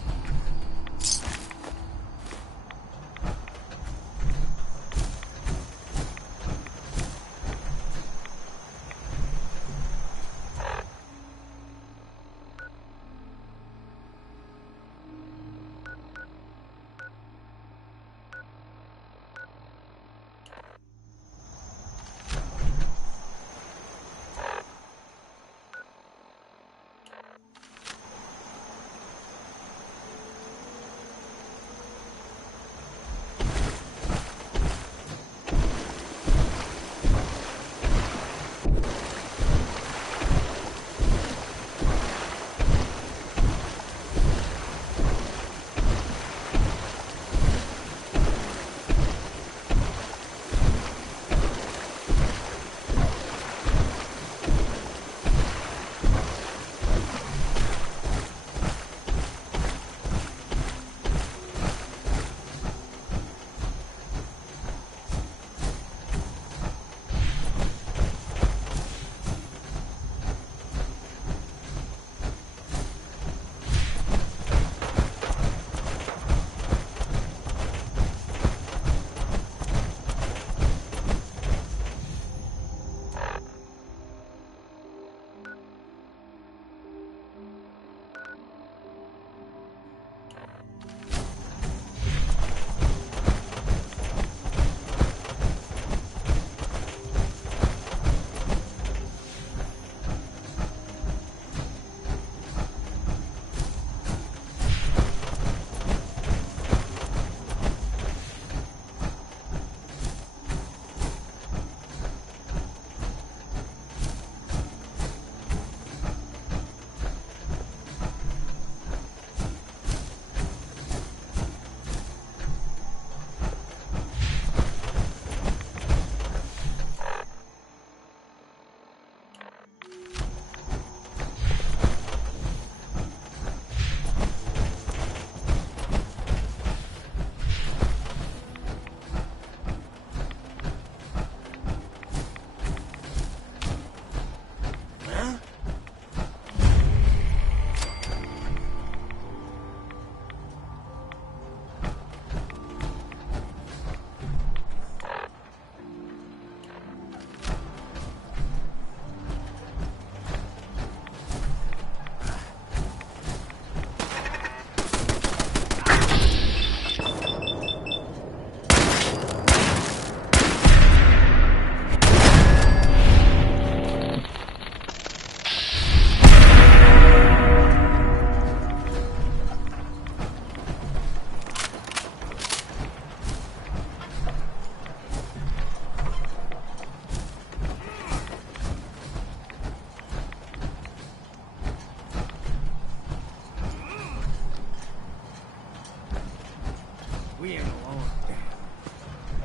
We ain't alone.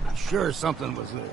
I'm sure something was there.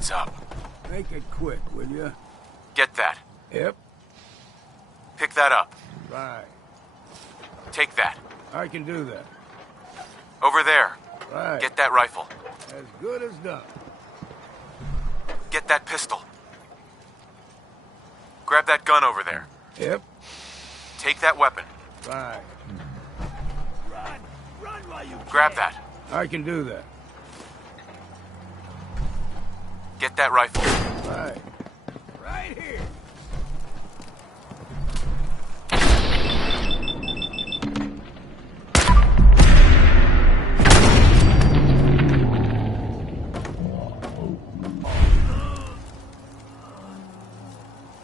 Heads up. Make it quick, will you? Get that. Yep. Pick that up. Right. Take that. I can do that. Over there. Right. Get that rifle. As good as done. Get that pistol. Grab that gun over there. Yep. Take that weapon. Right. Run while you Grab that. I can do that. Get that rifle. Right. Right here.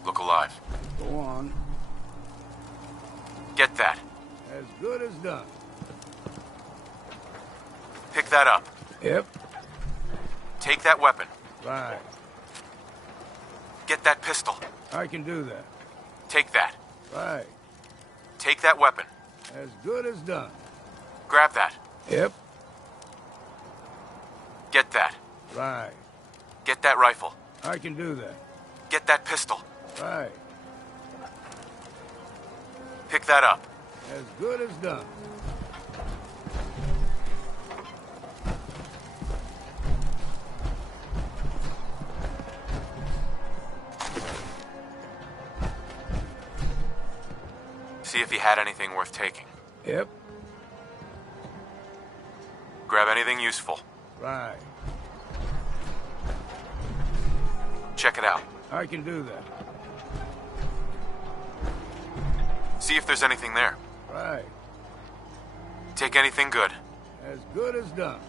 Look alive. Go on. Get that. As good as done. Pick that up. Yep. Take that weapon. Right. Get that pistol. I can do that. Take that. Right. Take that weapon. As good as done. Grab that. Yep. Get that. Right. Get that rifle. I can do that. Get that pistol. Right. Pick that up. As good as done. See if he had anything worth taking. Yep. Grab anything useful. Right. Check it out. I can do that. See if there's anything there. Right. Take anything good. As good as done.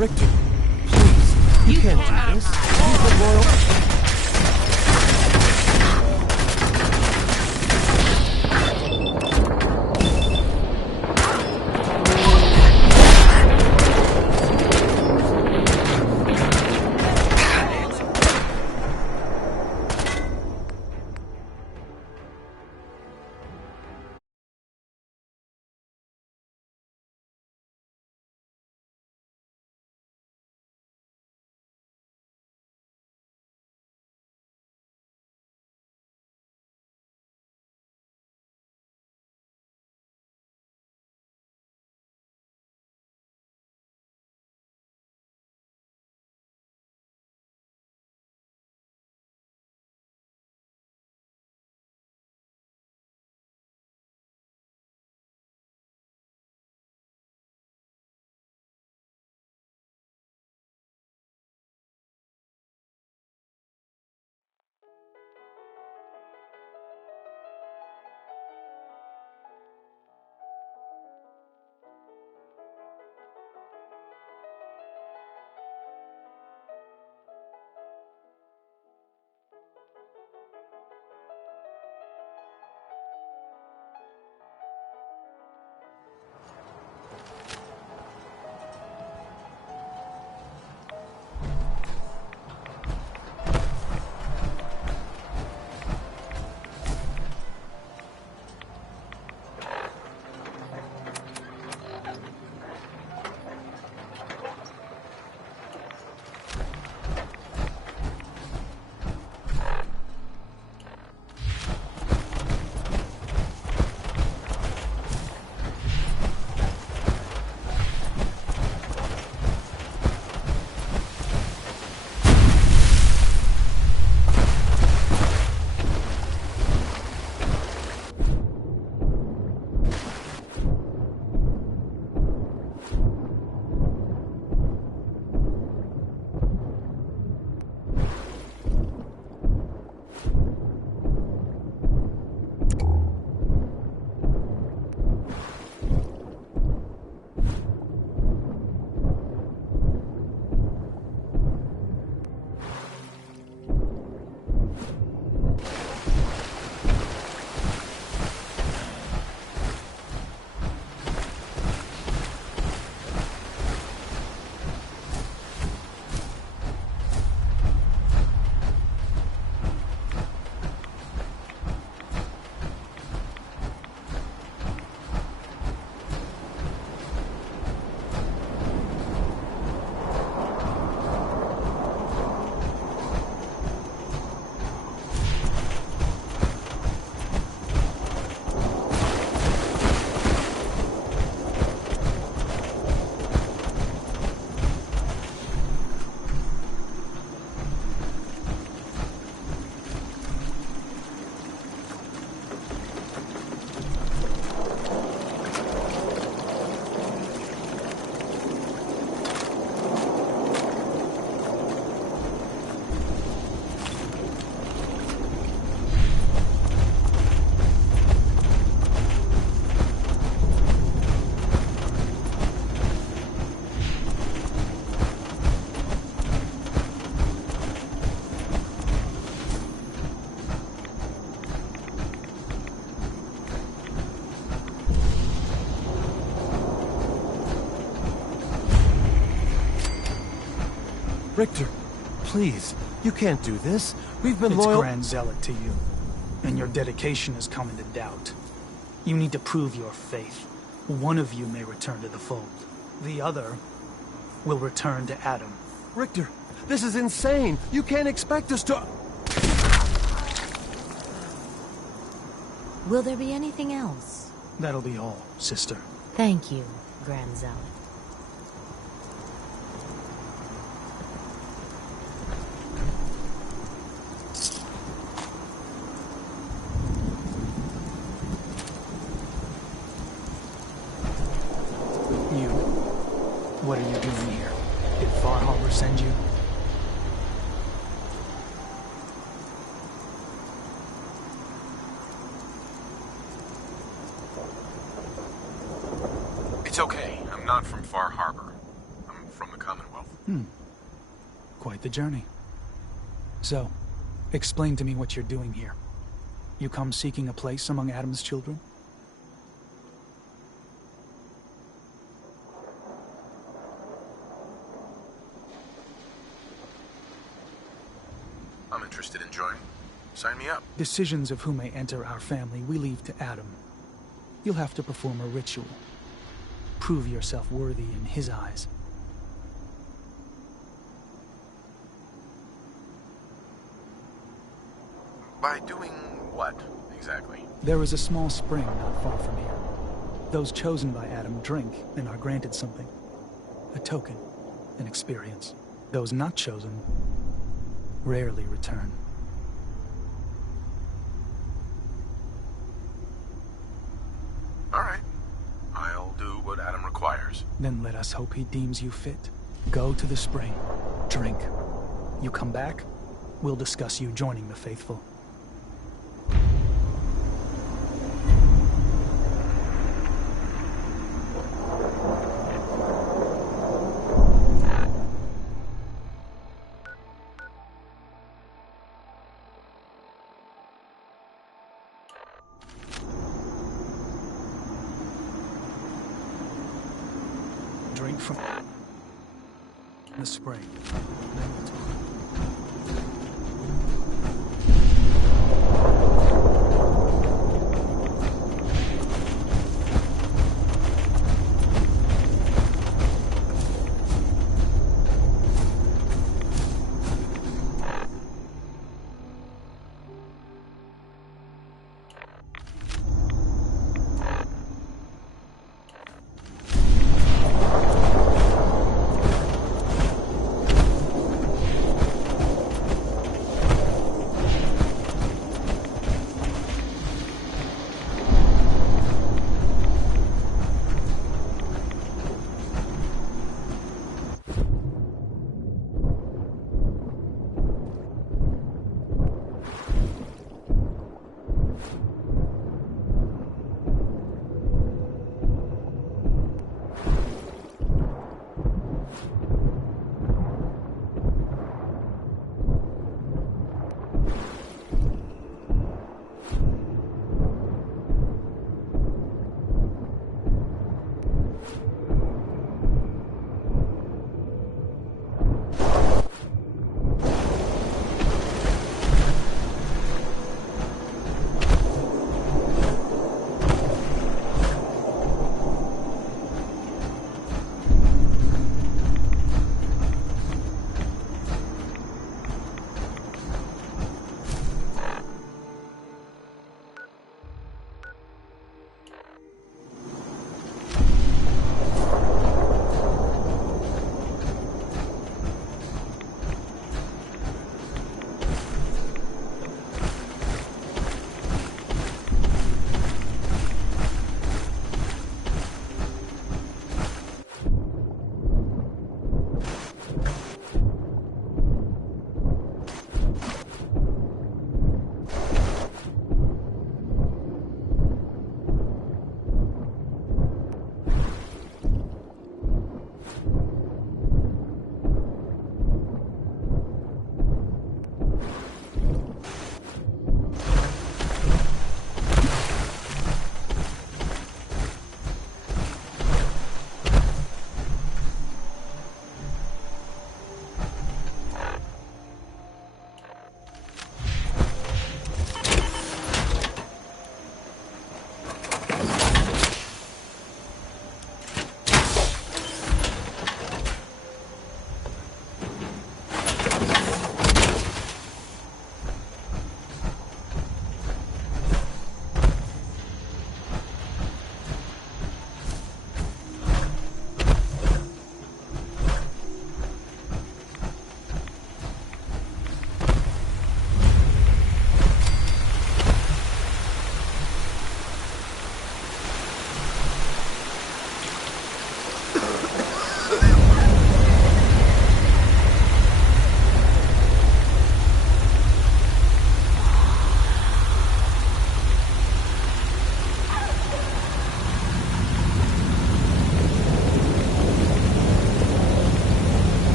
Richter, please, you can't do this. You've been loyal. Richter, please, you can't do this. We've been loyal— It's Grand Zealot to you, and your dedication has come into doubt. You need to prove your faith. One of you may return to the fold. The other will return to Adam. Richter, this is insane. You can't expect us to— Will there be anything else? That'll be all, sister. Thank you, Grand Zealot. What are you doing here? Did Far Harbor send you? It's okay. I'm not from Far Harbor. I'm from the Commonwealth. Quite the journey. So, explain to me what you're doing here. You come seeking a place among Adam's children? I'm interested in joining. Sign me up. Decisions of who may enter our family we leave to Adam. You'll have to perform a ritual. Prove yourself worthy in his eyes. By doing what, exactly? There is a small spring not far from here. Those chosen by Adam drink and are granted something. A token, an experience. Those not chosen rarely return. All right. I'll do what Adam requires. Then let us hope he deems you fit. Go to the spring. Drink. You come back, we'll discuss you joining the faithful. Drink from the spring. Then we'll talk.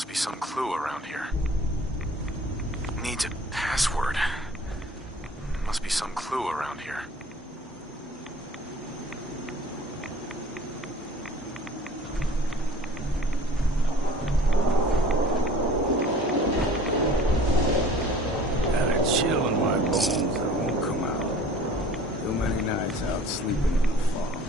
Must be some clue around here. Needs a password. Must be some clue around here. Got a chill in my bones that won't come out. Too many nights out sleeping in the fog.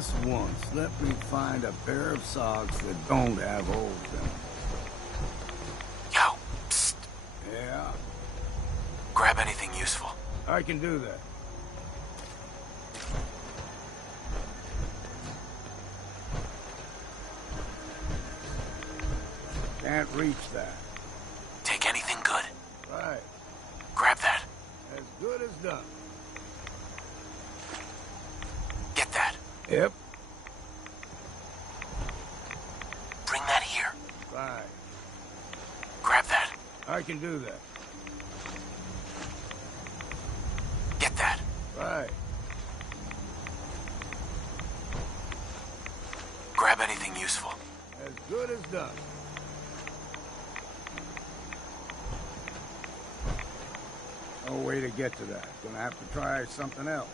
Just once, let me find a pair of socks that don't have holes in them. Yo, psst. Yeah? Grab anything useful. I can do that. Can't reach that. Take anything good. Right. Grab that. As good as done. Get that. Yep. Bring that here. Right. Grab that. I can do that. Get that. Right. Grab anything useful. As good as done. No way to get to that. Gonna have to try something else.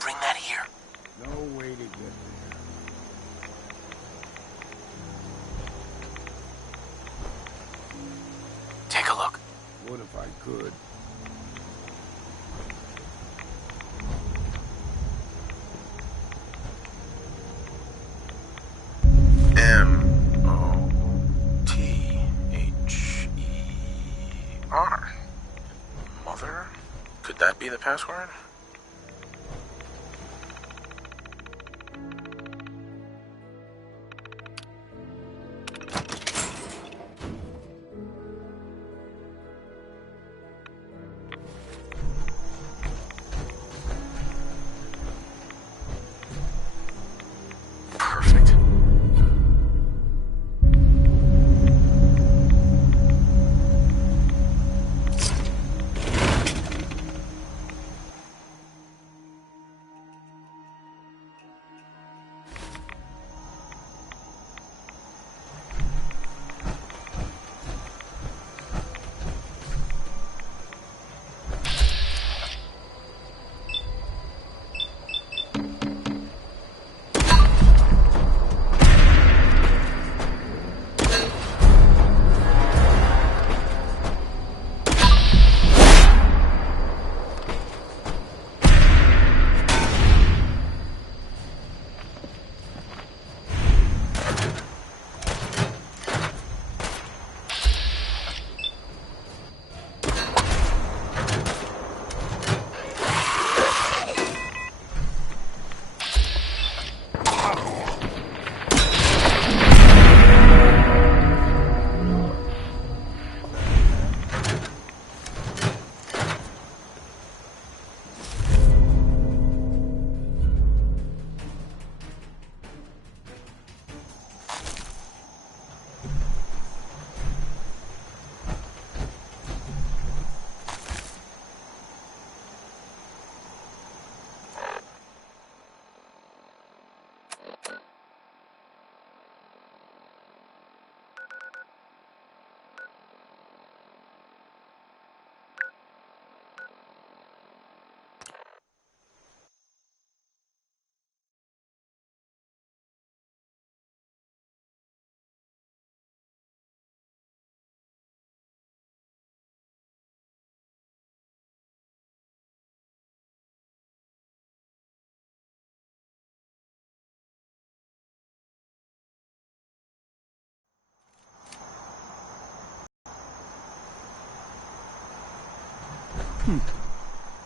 Bring that here. No way to get there. Take a look. Would if I could. M-O-T-H-E-R. Mother? Could that be the password? Perfect.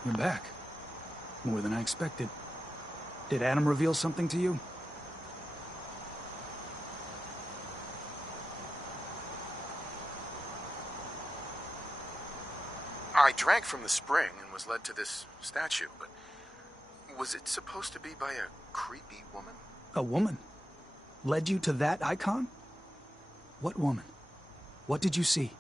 You're back. More than I expected. Did Adam reveal something to you? I drank from the spring and was led to this statue, but was it supposed to be by a creepy woman? A woman? Led you to that icon? What woman? What did you see?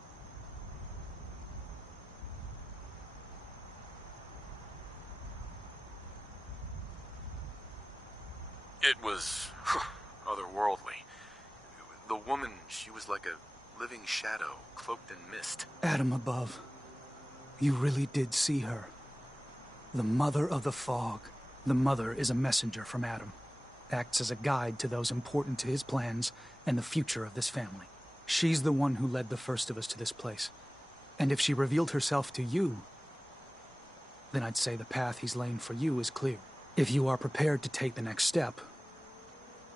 It was otherworldly. The woman, she was like a living shadow, cloaked in mist. Adam above. You really did see her. The Mother of the Fog. The Mother is a messenger from Adam. Acts as a guide to those important to his plans and the future of this family. She's the one who led the first of us to this place. And if she revealed herself to you, then I'd say the path he's laying for you is clear. If you are prepared to take the next step,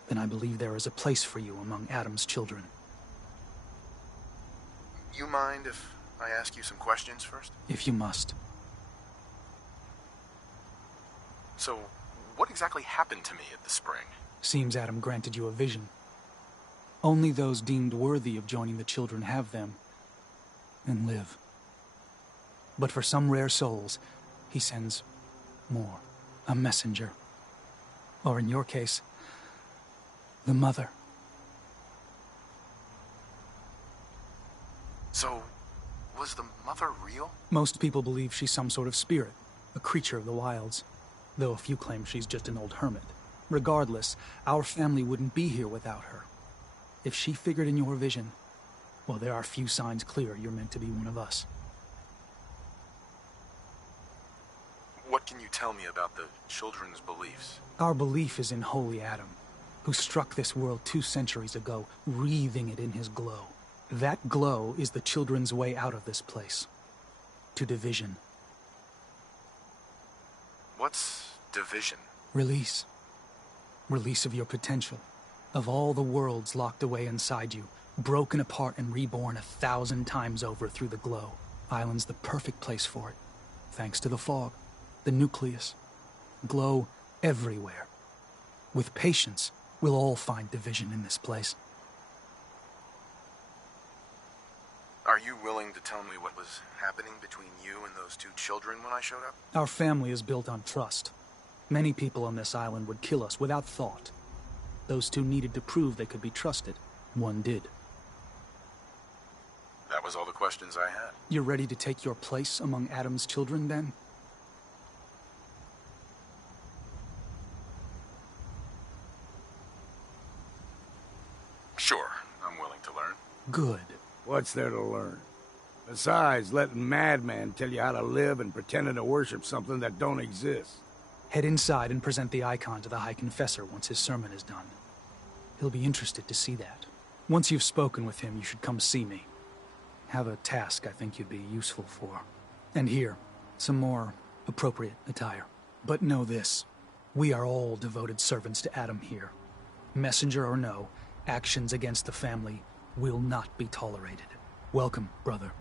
then I believe there is a place for you among Adam's children. You mind if I ask you some questions first? If you must. So, what exactly happened to me at the spring? Seems Adam granted you a vision. Only those deemed worthy of joining the children have them, and live. But for some rare souls, he sends more. A messenger. Or in your case, the mother. So, was the mother real? Most people believe she's some sort of spirit, a creature of the wilds, though a few claim she's just an old hermit. Regardless, our family wouldn't be here without her. If she figured in your vision, well, there are few signs clear you're meant to be one of us. What can you tell me about the children's beliefs? Our belief is in Holy Adam, who struck this world 2 centuries ago, wreathing it in his glow. That glow is the children's way out of this place. To division. What's division? Release. Release of your potential. Of all the worlds locked away inside you, broken apart and reborn 1,000 times over through the glow. Island's the perfect place for it. Thanks to the fog, the nucleus. Glow everywhere. With patience, we'll all find division in this place. Are you willing to tell me what was happening between you and those 2 children when I showed up? Our family is built on trust. Many people on this island would kill us without thought. Those 2 needed to prove they could be trusted. One did. That was all the questions I had. You're ready to take your place among Adam's children, then? Sure, I'm willing to learn. Good. What's there to learn? Besides letting madmen tell you how to live and pretending to worship something that don't exist. Head inside and present the icon to the High Confessor once his sermon is done. He'll be interested to see that. Once you've spoken with him, you should come see me. Have a task I think you'd be useful for. And here, some more appropriate attire. But know this, we are all devoted servants to Adam here. Messenger or no, actions against the family will not be tolerated. Welcome, brother.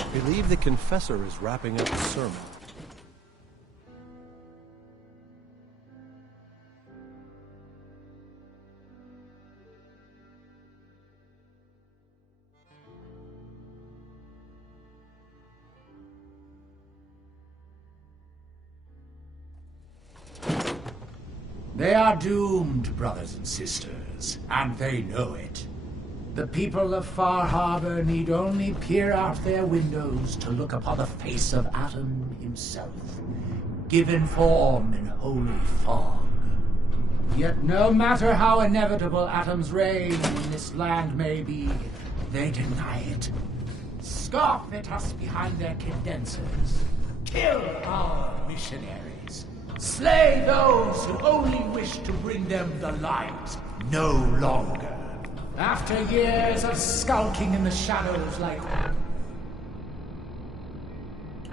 I believe the confessor is wrapping up his sermon. They are doomed, brothers and sisters, and they know it. The people of Far Harbor need only peer out their windows to look upon the face of Adam himself, given form in holy fog. Yet no matter how inevitable Adam's reign in this land may be, they deny it. Scoff at us behind their condensers. Kill our missionaries. Slay those who only wish to bring them the light no longer. After years of skulking in the shadows like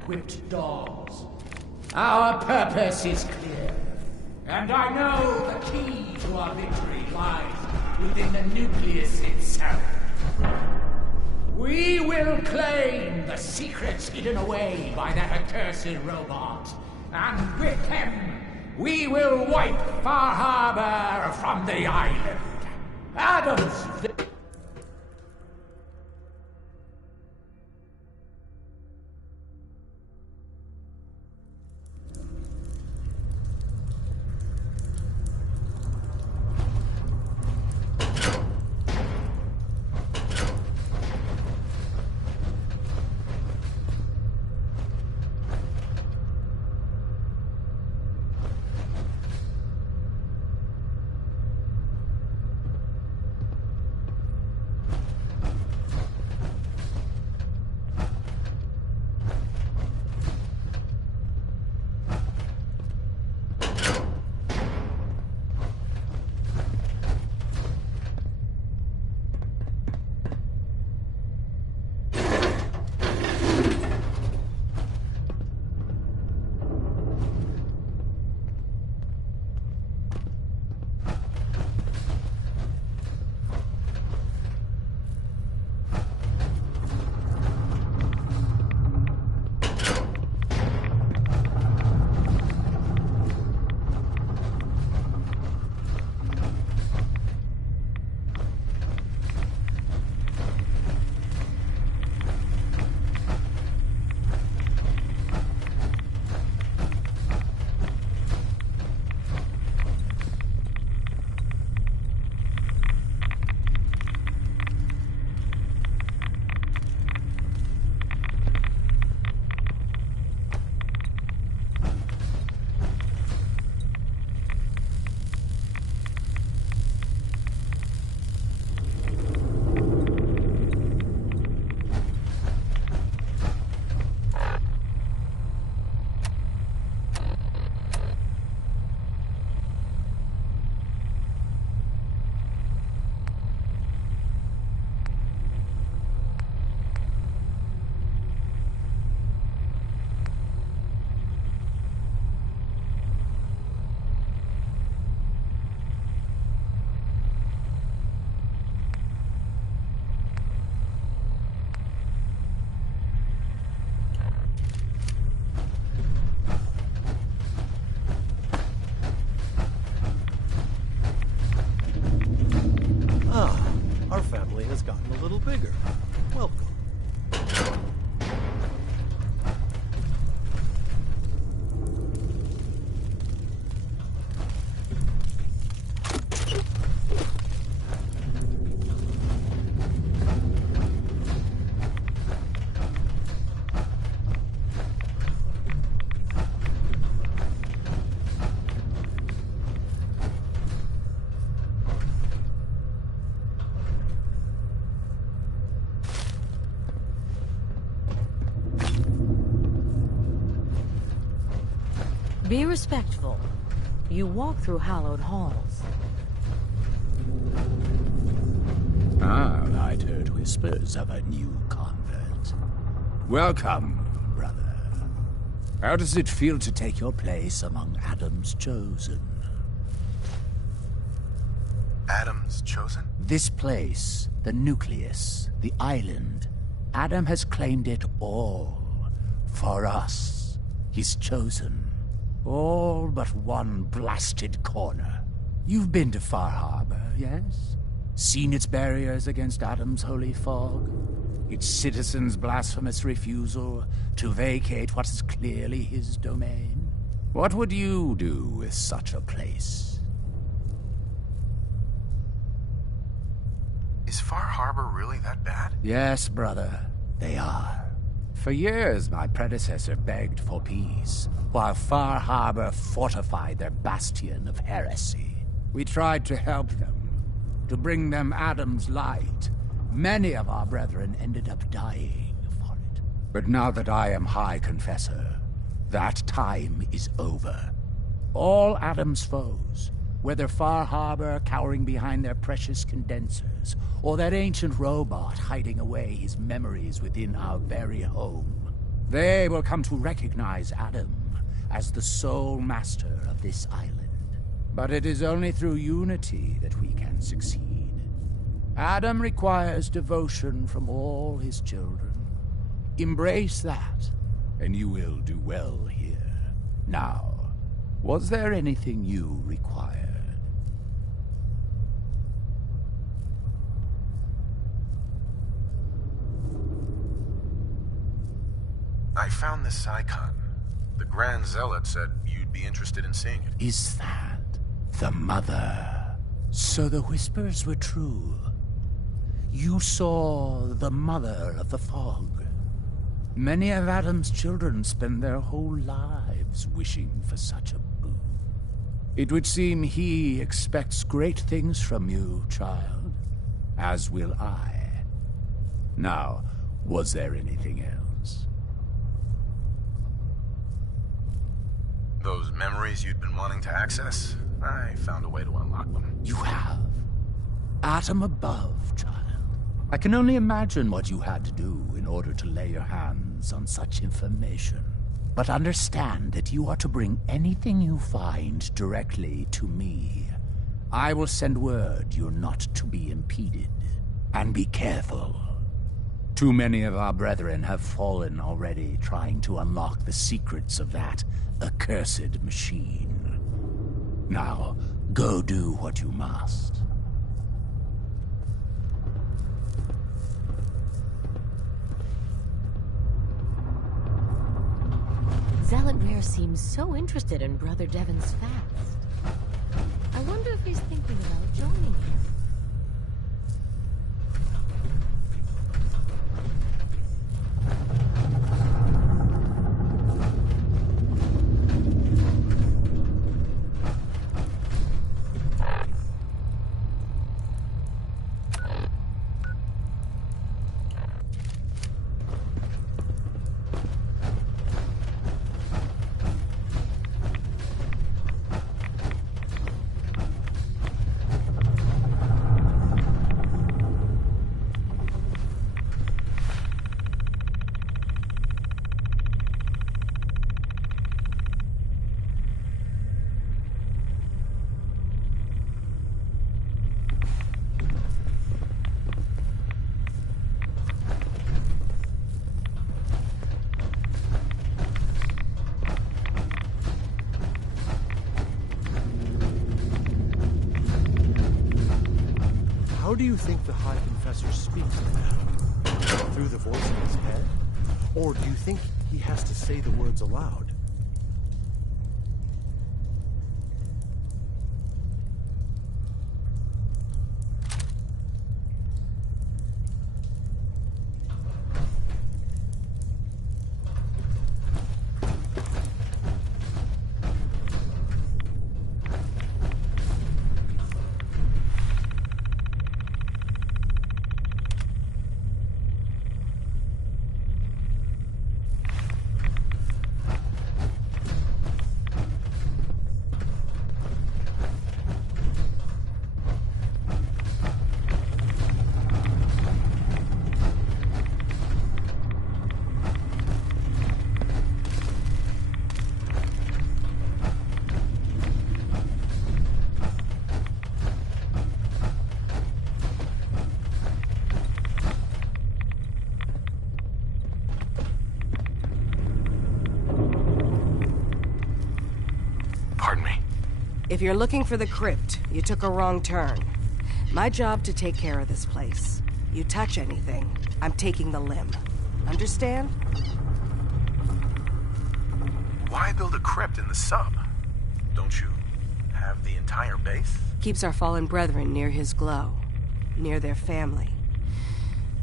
whipped dogs, our purpose is clear. And I know the key to our victory lies within the nucleus itself. We will claim the secrets hidden away by that accursed robot. And with them, we will wipe Far Harbor from the island. Adam's... little bigger. Welcome. Be respectful. You walk through hallowed halls. Ah, I'd heard whispers of a new convert. Welcome, brother. How does it feel to take your place among Adam's chosen? Adam's chosen? This place, the nucleus, the island, Adam has claimed it all. For us, he's chosen. All but one blasted corner. You've been to Far Harbor, yes? Seen its barriers against Adam's holy fog? Its citizens' blasphemous refusal to vacate what is clearly his domain? What would you do with such a place? Is Far Harbor really that bad? Yes, brother, they are. For years, my predecessor begged for peace, while Far Harbor fortified their bastion of heresy. We tried to help them, to bring them Adam's light. Many of our brethren ended up dying for it. But now that I am High Confessor, that time is over. All Adam's foes, whether Far Harbor cowering behind their precious condensers, or that ancient robot hiding away his memories within our very home, they will come to recognize Adam as the sole master of this island. But it is only through unity that we can succeed. Adam requires devotion from all his children. Embrace that, and you will do well here. Now, was there anything you required? I found this icon. The Grand Zealot said you'd be interested in seeing it. Is that the Mother? So the whispers were true. You saw the Mother of the Fog. Many of Adam's children spend their whole lives wishing for such a boon. It would seem he expects great things from you, child, as will I. Now, was there anything else? Those memories you'd been wanting to access? I found a way to unlock them. You have? Atom above, child. I can only imagine what you had to do in order to lay your hands on such information. But understand that you are to bring anything you find directly to me. I will send word you're not to be impeded. And be careful. Too many of our brethren have fallen already trying to unlock the secrets of that accursed machine. Now, go do what you must. Zealot Rare seems so interested in Brother Devon's fast. I wonder if he's thinking about joining him. How do you think the High Confessor speaks of that? Through the voice in his head? Or do you think he has to say the words aloud? If you're looking for the crypt, you took a wrong turn. My job to take care of this place. You touch anything, I'm taking the limb. Understand? Why build a crypt in the sub? Don't you have the entire base? Keeps our fallen brethren near his glow. Near their family.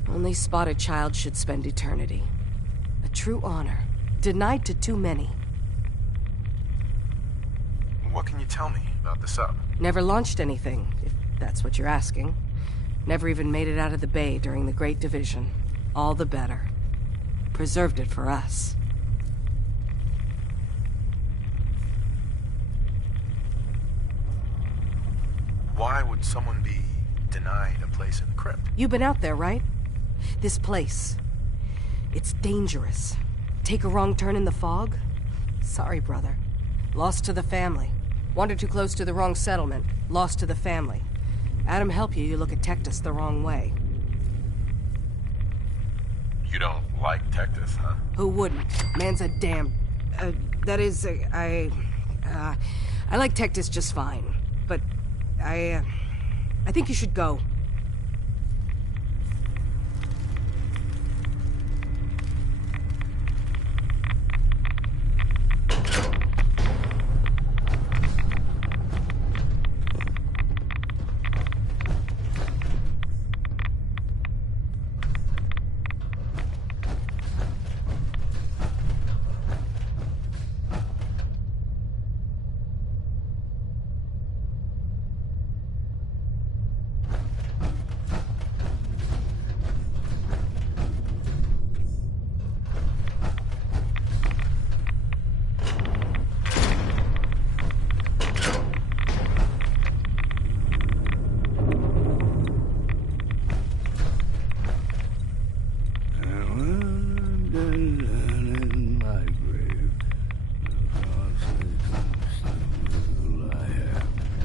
Only spotted child should spend eternity. A true honor. Denied to too many. What can you tell me about the sub? Never launched anything, if that's what you're asking. Never even made it out of the bay during the Great Division. All the better. Preserved it for us. Why would someone be denied a place in the crypt? You've been out there, right? This place. It's dangerous. Take a wrong turn in the fog? Sorry, brother. Lost to the family. Wandered too close to the wrong settlement. Lost to the family. Adam help you, you look at Tectus the wrong way. You don't like Tectus, huh? Who wouldn't? Man's a damn... that is, I like Tectus just fine. But, I think you should go.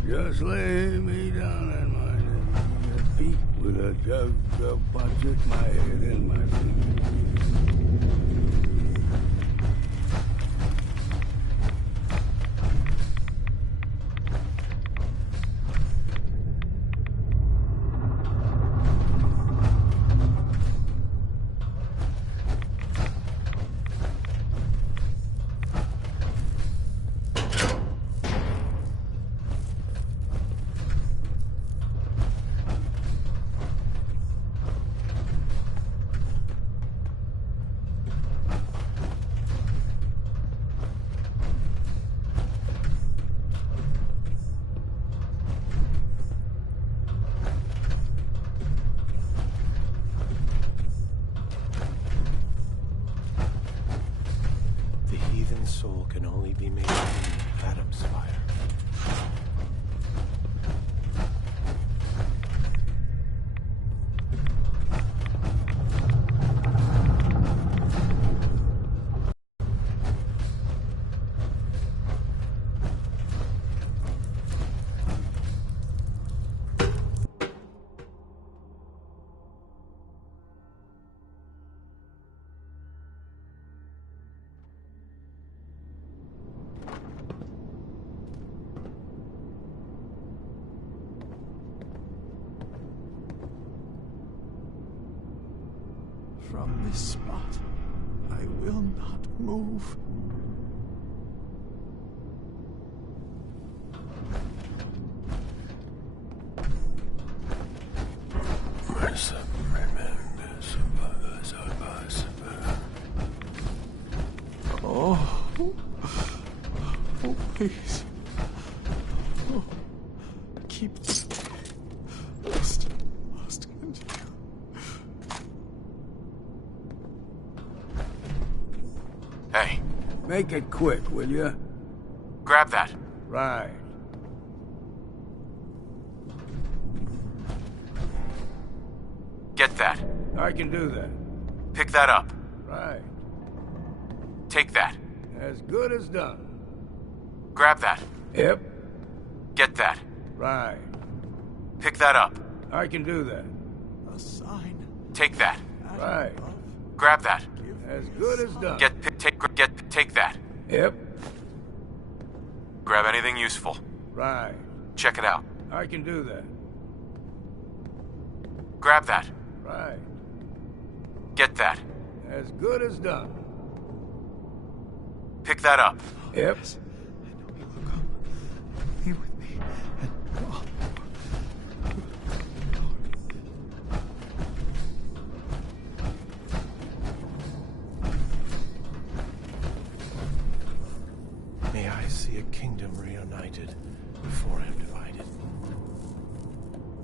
Just lay me down and my feet with a jug of punch at my head and my feet. Soul can only be made in Adam's fire. from this spot. I will not move. Oh, oh, please. Oh, keep must continue. Hey. Make it quick, will you? Grab that. Right. Get that. I can do that. Pick that up. Right. Take that. As good as done. Grab that. Yep. Get that. Right. Pick that up. I can do that. A sign. Take that. Right. Grab that. As good as done. Take that. Yep. Grab anything useful. Right. Check it out. I can do that. Grab that. Right. Get that. As good as done. Pick that up. Yep. Be with me. May I see a kingdom reunited before I'm divided.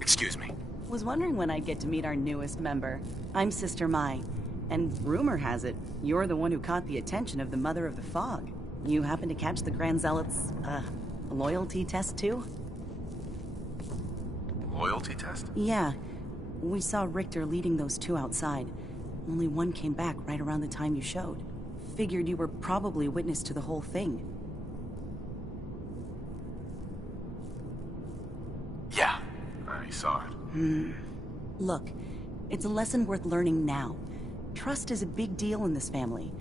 Excuse me. Was wondering when I'd get to meet our newest member. I'm Sister Mai, and rumor has it, you're the one who caught the attention of the Mother of the Fog. You happen to catch the Grand Zealot's, loyalty test too? Loyalty test? Yeah. We saw Richter leading those two outside. Only one came back right around the time you showed. Figured you were probably witness to the whole thing. Yeah, I saw it. Look, it's a lesson worth learning now. Trust is a big deal in this family.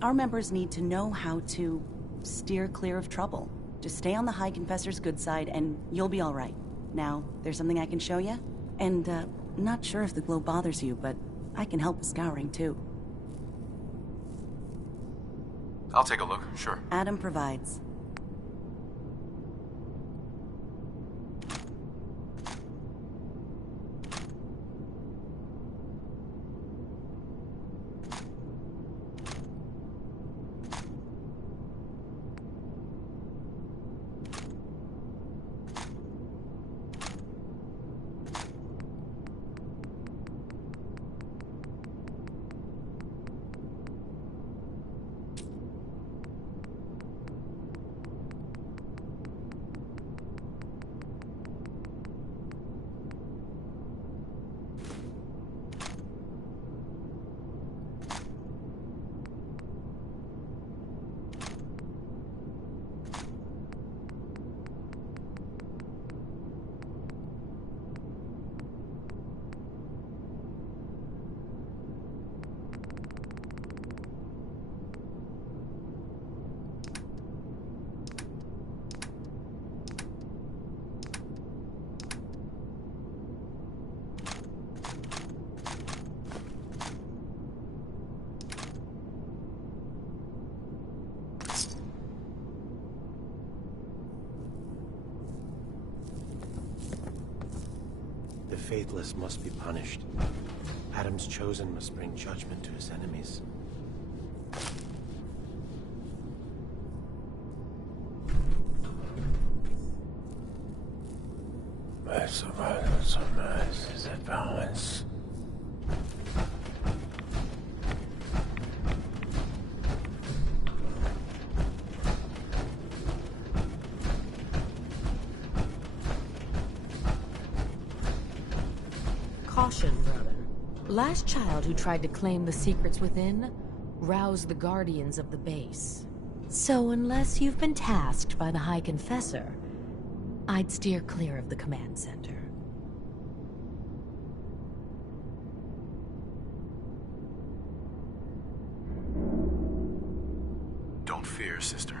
Our members need to know how to steer clear of trouble. Just stay on the High Confessor's good side and you'll be all right. Now, there's something I can show you? And, not sure if the glow bothers you, but I can help with scouring too. I'll take a look, sure. Adam provides. The faithless must be punished. Adam's chosen must bring judgment to his enemies. My survival sunrise is at balance. Caution, brother. Last child who tried to claim the secrets within roused the guardians of the base. So unless you've been tasked by the High Confessor, I'd steer clear of the command center. Don't fear, sister.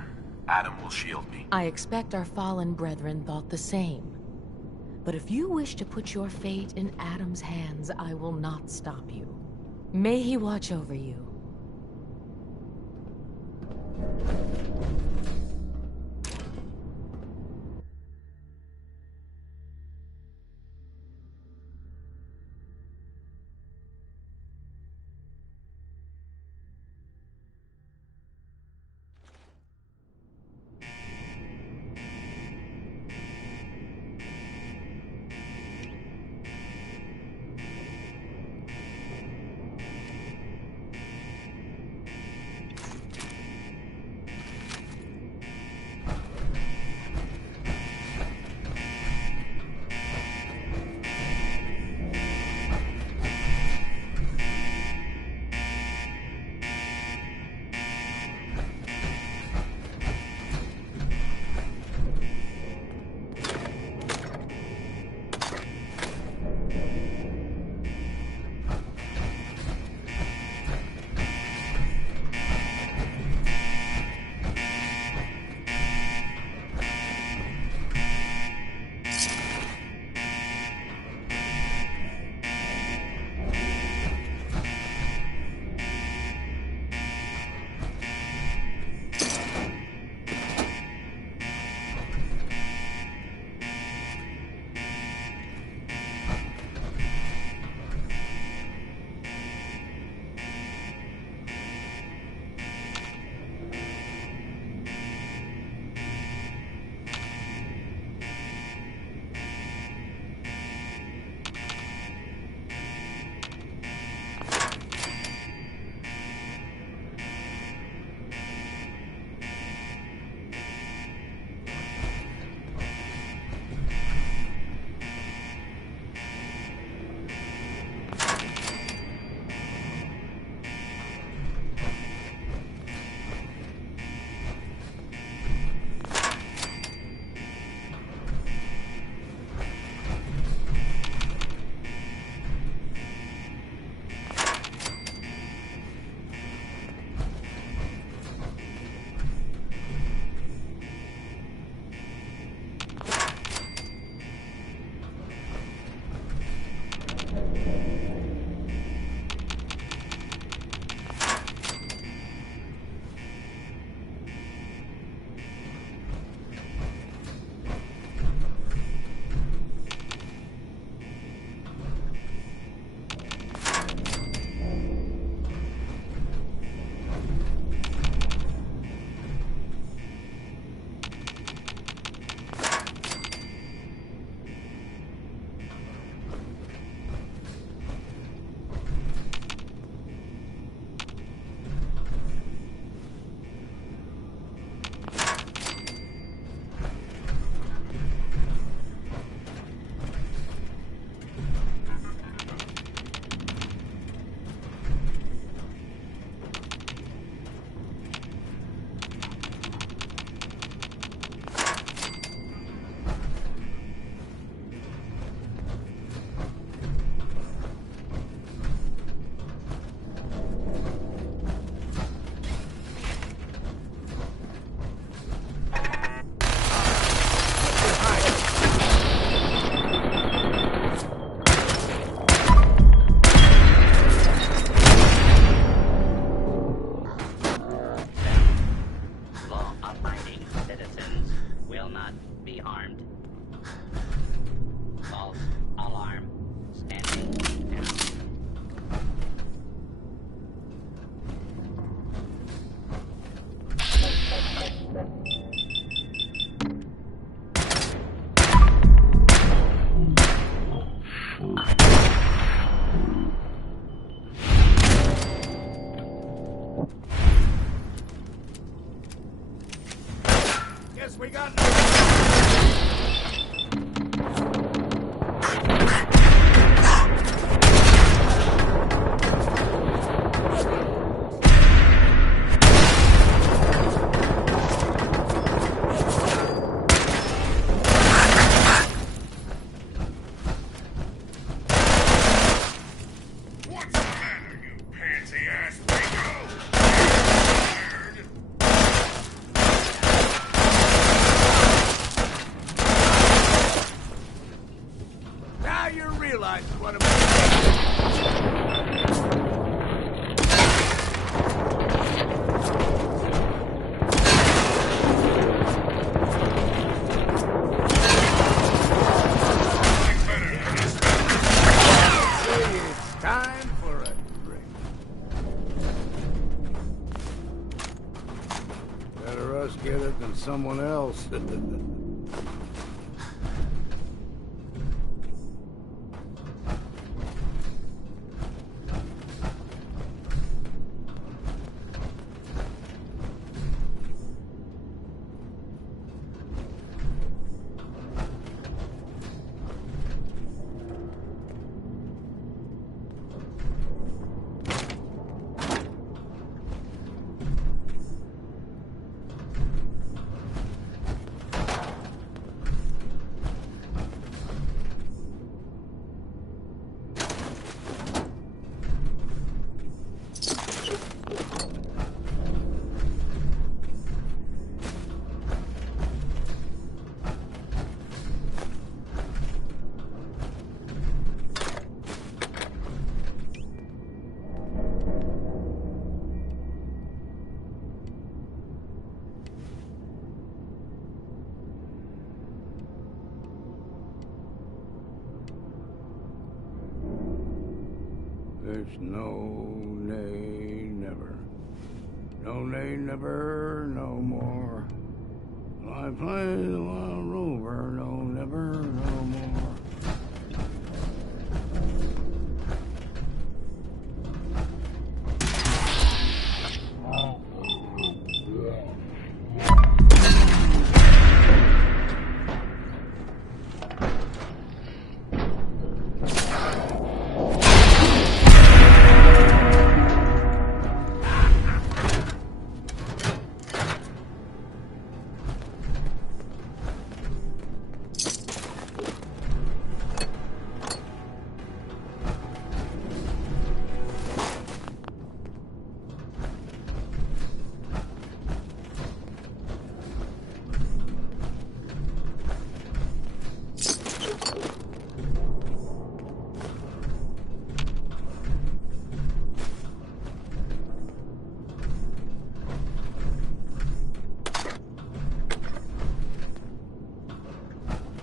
Adam will shield me. I expect our fallen brethren thought the same. But if you wish to put your fate in Adam's hands, I will not stop you. May he watch over you. We got... Now you're realizing what I'm... someone else. There's no nay, never. No nay, never, no more. I play the wild rover, no, never, no more.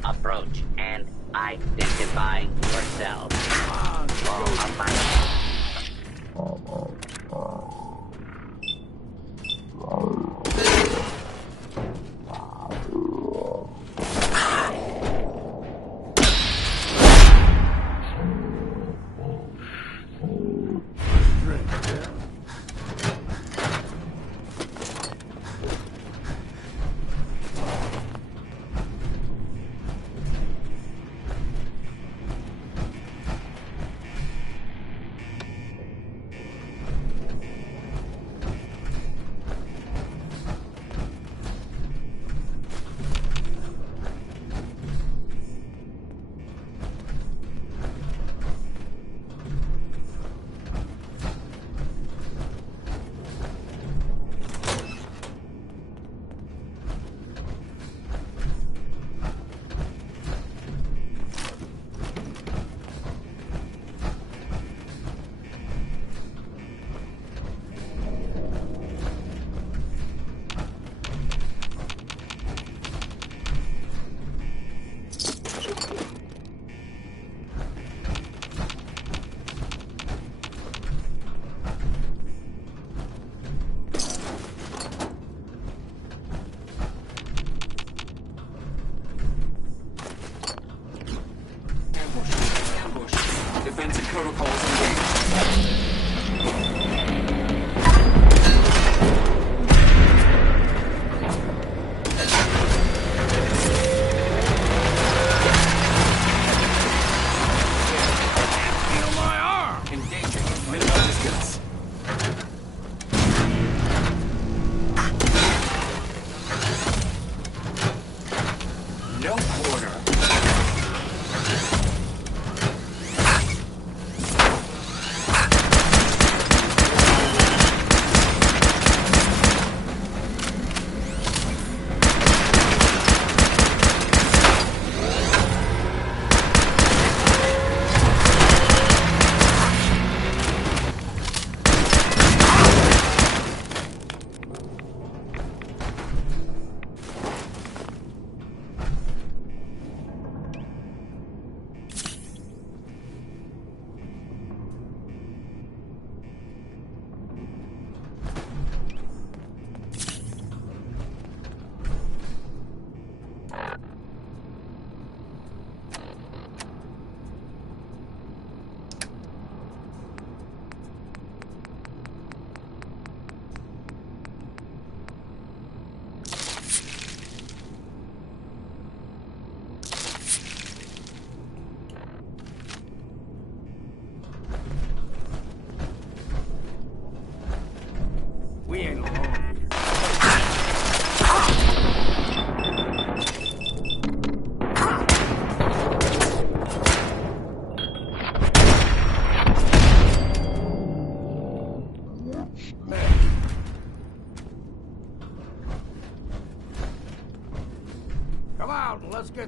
Approach and identify yourself. Defensive protocols engaged.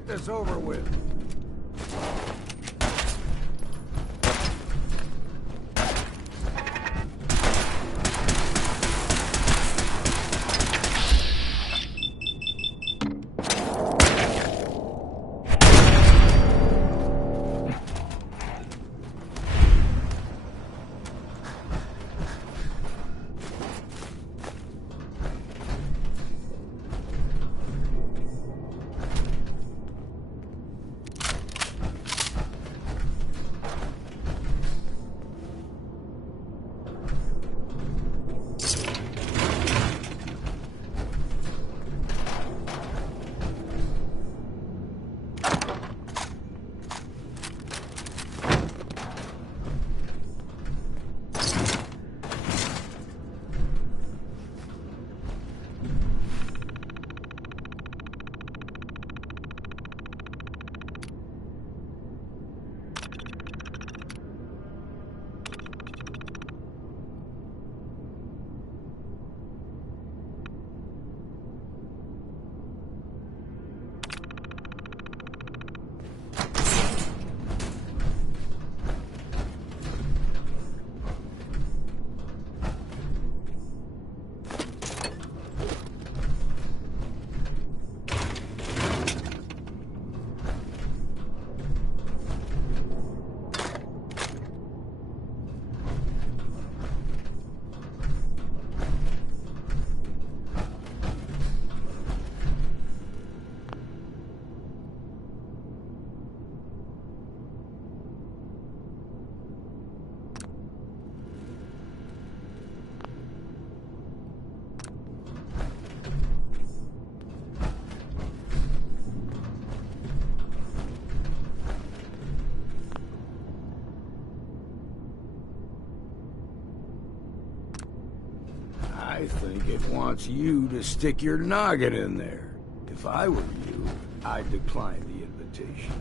this over with. I think it wants you to stick your noggin in there. If I were you, I'd decline the invitation.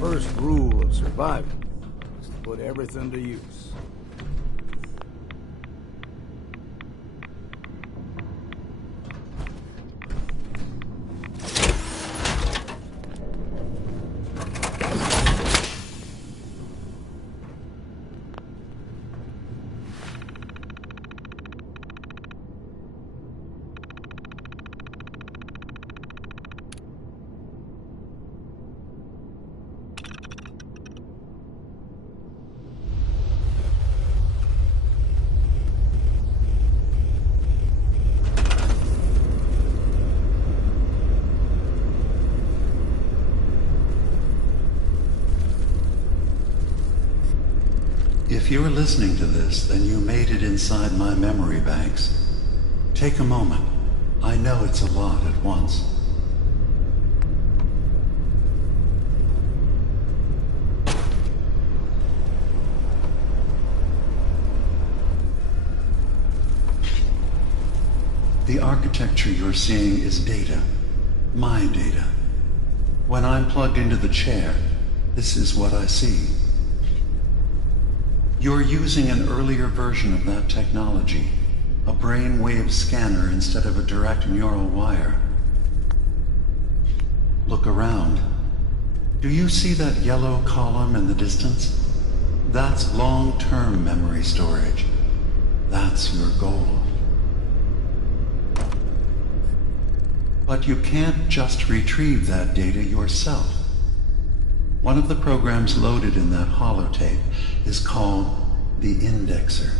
First rule of survival is to put everything to use. If you're listening to this, then you made it inside my memory banks. Take a moment. I know it's a lot at once. The architecture you're seeing is data. My data. When I'm plugged into the chair, this is what I see. You're using an earlier version of that technology, a brainwave scanner instead of a direct neural wire. Look around. Do you see that yellow column in the distance? That's long-term memory storage. That's your goal. But you can't just retrieve that data yourself. One of the programs loaded in that holotape is called the Indexer.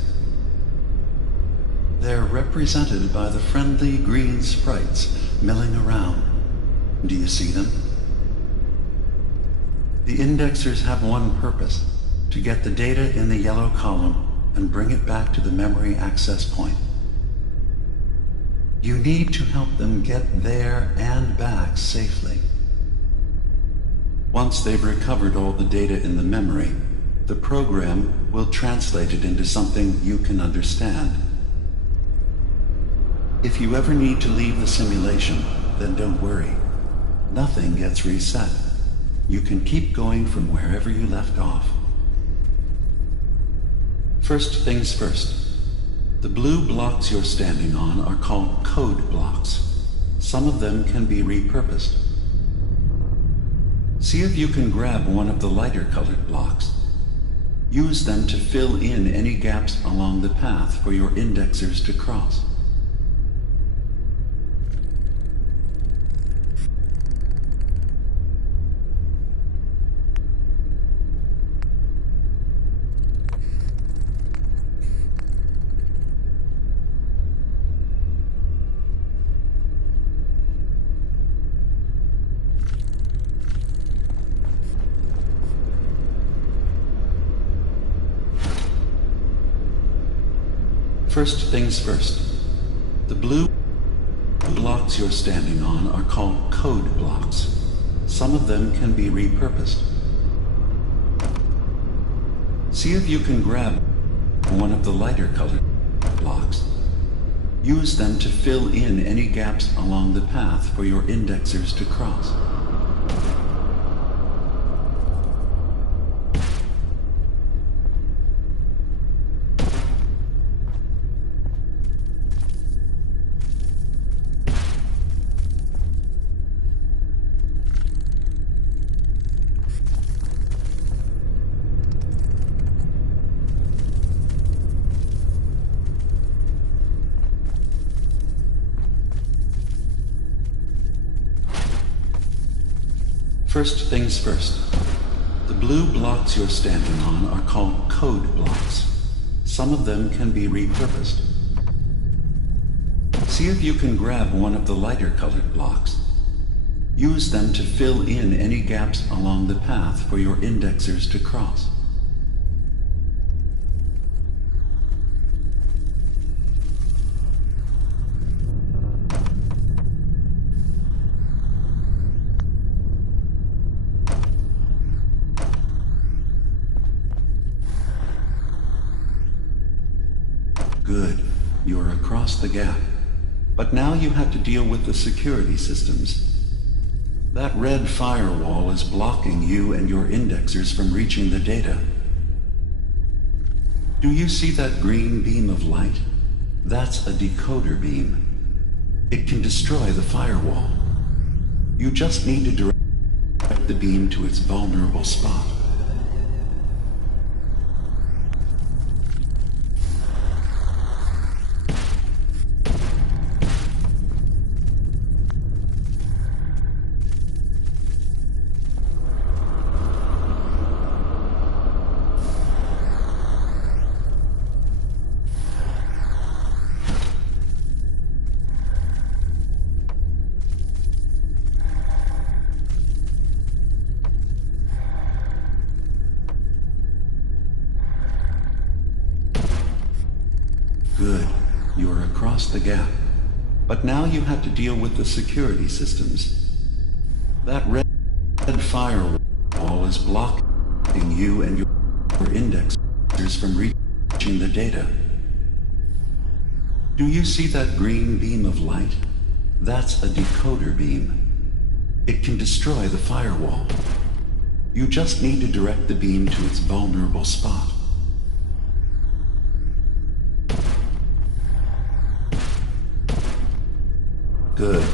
They're represented by the friendly green sprites milling around. Do you see them? The Indexers have one purpose: to get the data in the yellow column and bring it back to the memory access point. You need to help them get there and back safely. Once they've recovered all the data in the memory, the program will translate it into something you can understand. If you ever need to leave the simulation, then don't worry. Nothing gets reset. You can keep going from wherever you left off. First things first. The blue blocks you're standing on are called code blocks. Some of them can be repurposed. See if you can grab one of the lighter colored blocks. Use them to fill in any gaps along the path for your indexers to cross. First things first. The blue blocks you're standing on are called code blocks. Some of them can be repurposed. See if you can grab one of the lighter colored blocks. Use them to fill in any gaps along the path for your indexers to cross. First things first. The blue blocks you're standing on are called code blocks. Some of them can be repurposed. See if you can grab one of the lighter colored blocks. Use them to fill in any gaps along the path for your indexers to cross. Good. You're across the gap. But now you have to deal with the security systems. That red firewall is blocking you and your indexers from reaching the data. Do you see that green beam of light? That's a decoder beam. It can destroy the firewall. You just need to direct the beam to its vulnerable spot. Good. You're across the gap. But now you have to deal with the security systems. That red firewall is blocking you and your indexers from reaching the data. Do you see that green beam of light? That's a decoder beam. It can destroy the firewall. You just need to direct the beam to its vulnerable spot. Good.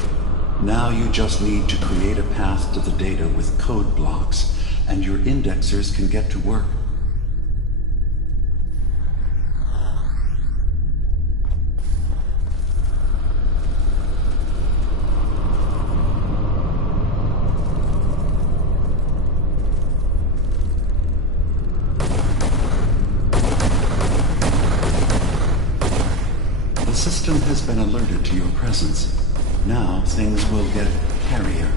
Now you just need to create a path to the data with code blocks, and your indexers can get to work. The system has been alerted to your presence. Now things will get hairier.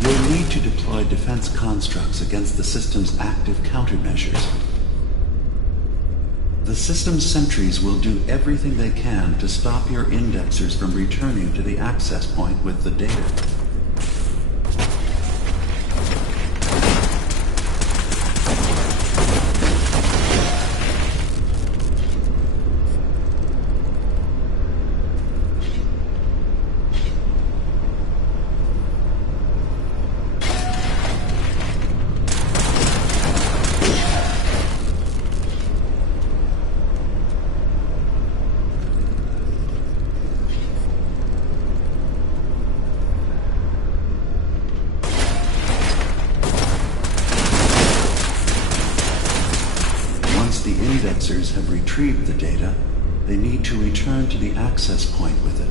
You'll need to deploy defense constructs against the system's active countermeasures. The system's sentries will do everything they can to stop your indexers from returning to the access point with the data. Indexers have retrieved the data, they need to return to the access point with it.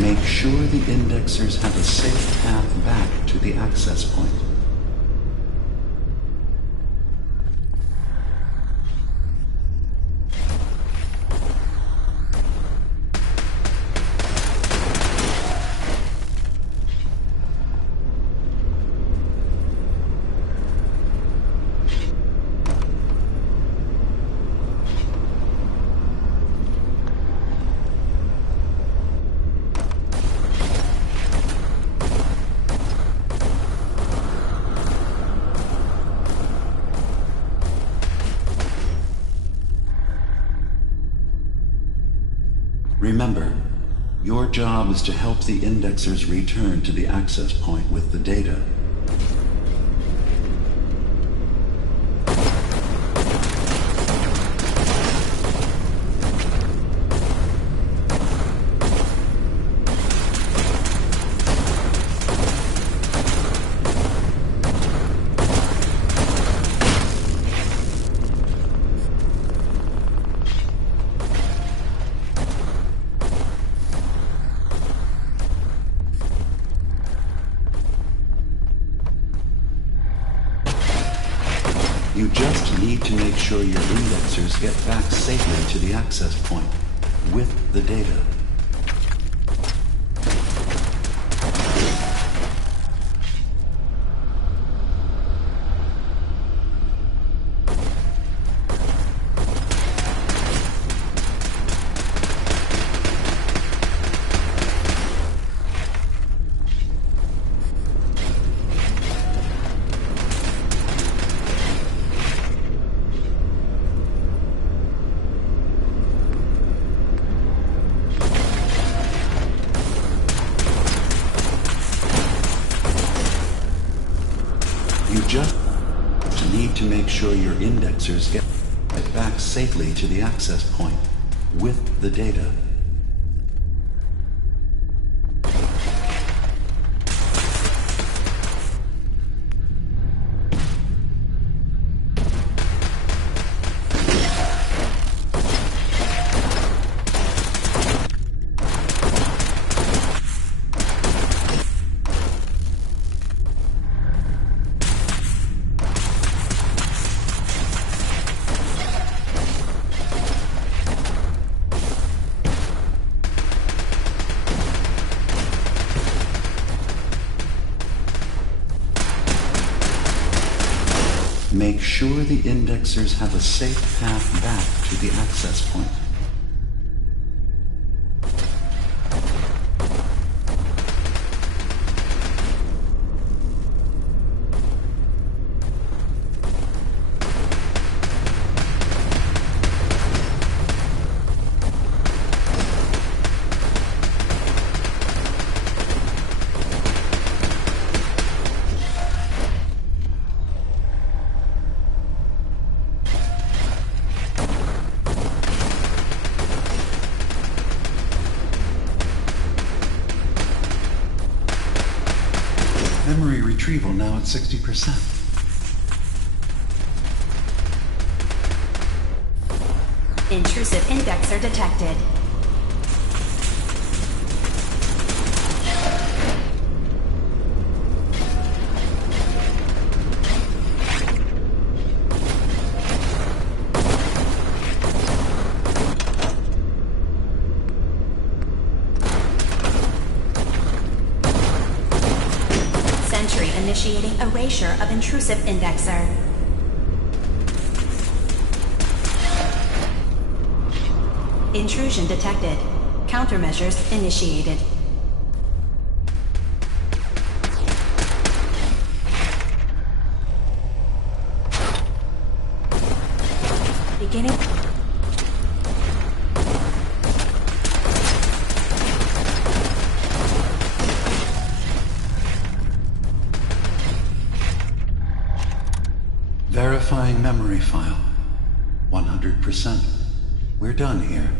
Make sure the indexers have a safe path back to the access point. Remember, your job is to help the indexers return to the access point with the data. You just need to make sure your indexers get back safely to the access point with the data. You just need to make sure your indexers get back safely to the access point with the data. Make sure the indexers have a safe path back to the access point. Memory retrieval now at 60%. Intrusive indexer detected. Initiating erasure of intrusive indexer. Intrusion detected. Countermeasures initiated. Beginning. Verifying memory file. 100%. We're done here.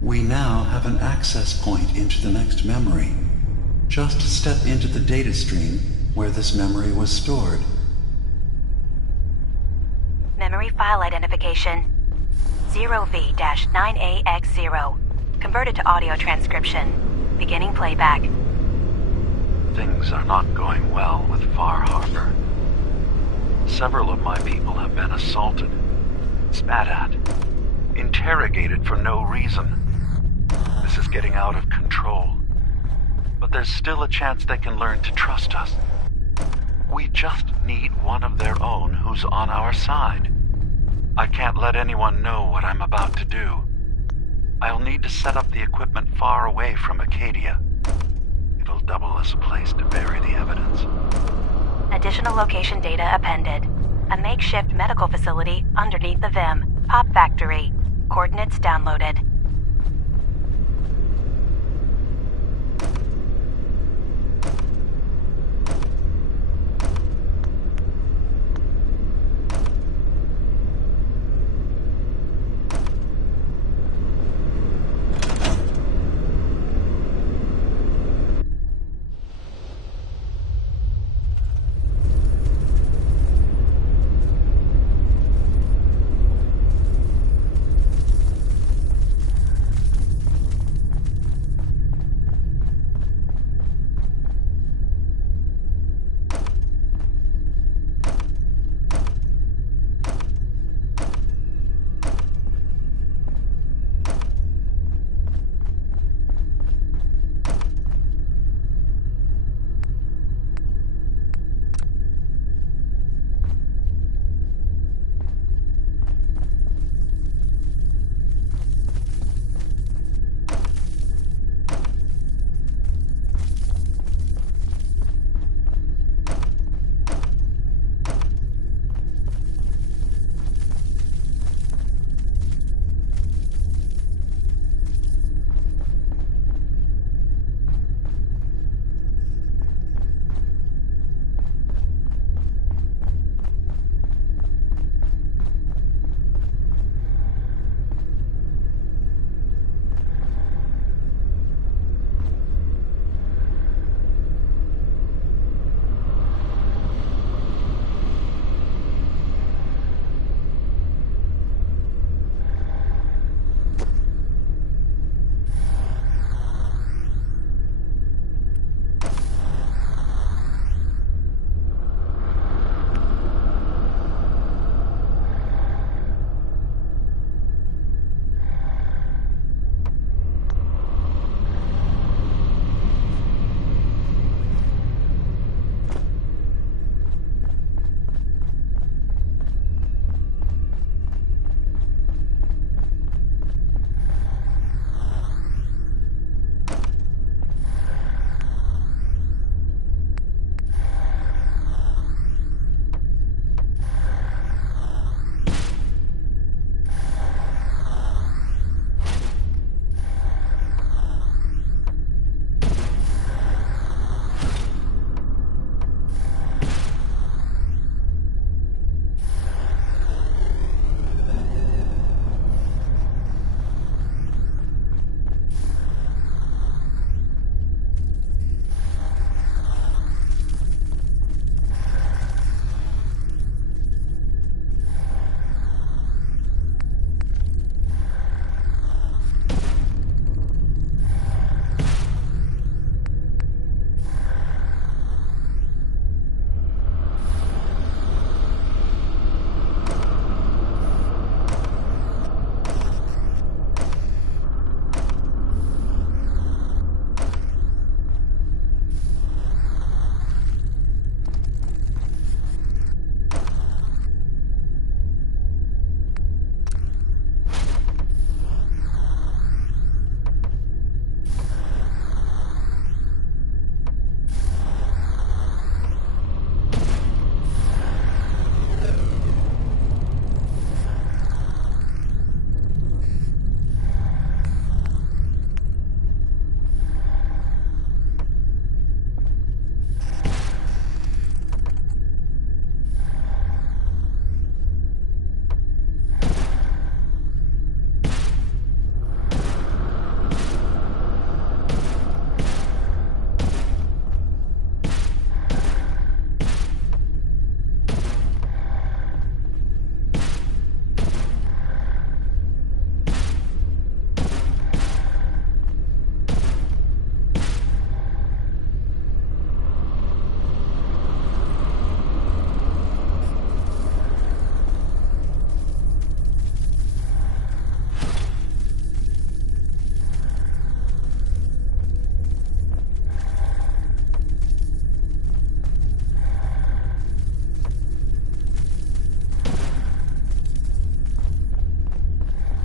We now have an access point into the next memory. Just step into the data stream where this memory was stored. Memory file identification 0V-9AX0. Converted to audio transcription. Beginning playback. Things are not going well with Far Harbor. Several of my people have been assaulted, spat at, interrogated for no reason. This is getting out of control. But there's still a chance they can learn to trust us. We just need one of their own who's on our side. I can't let anyone know what I'm about to do. I'll need to set up the equipment far away from Acadia. It'll double as a place to bury the evidence. Additional location data appended. A makeshift medical facility underneath the VIM. Pop factory. Coordinates downloaded.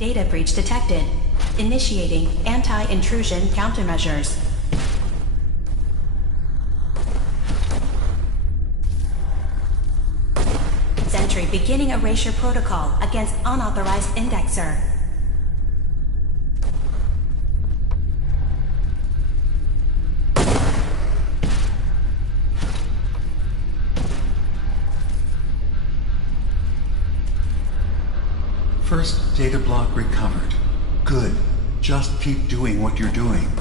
Data breach detected. Initiating anti-intrusion countermeasures. Sentry beginning erasure protocol against unauthorized indexer. First data block recovered. Good. Just keep doing what you're doing.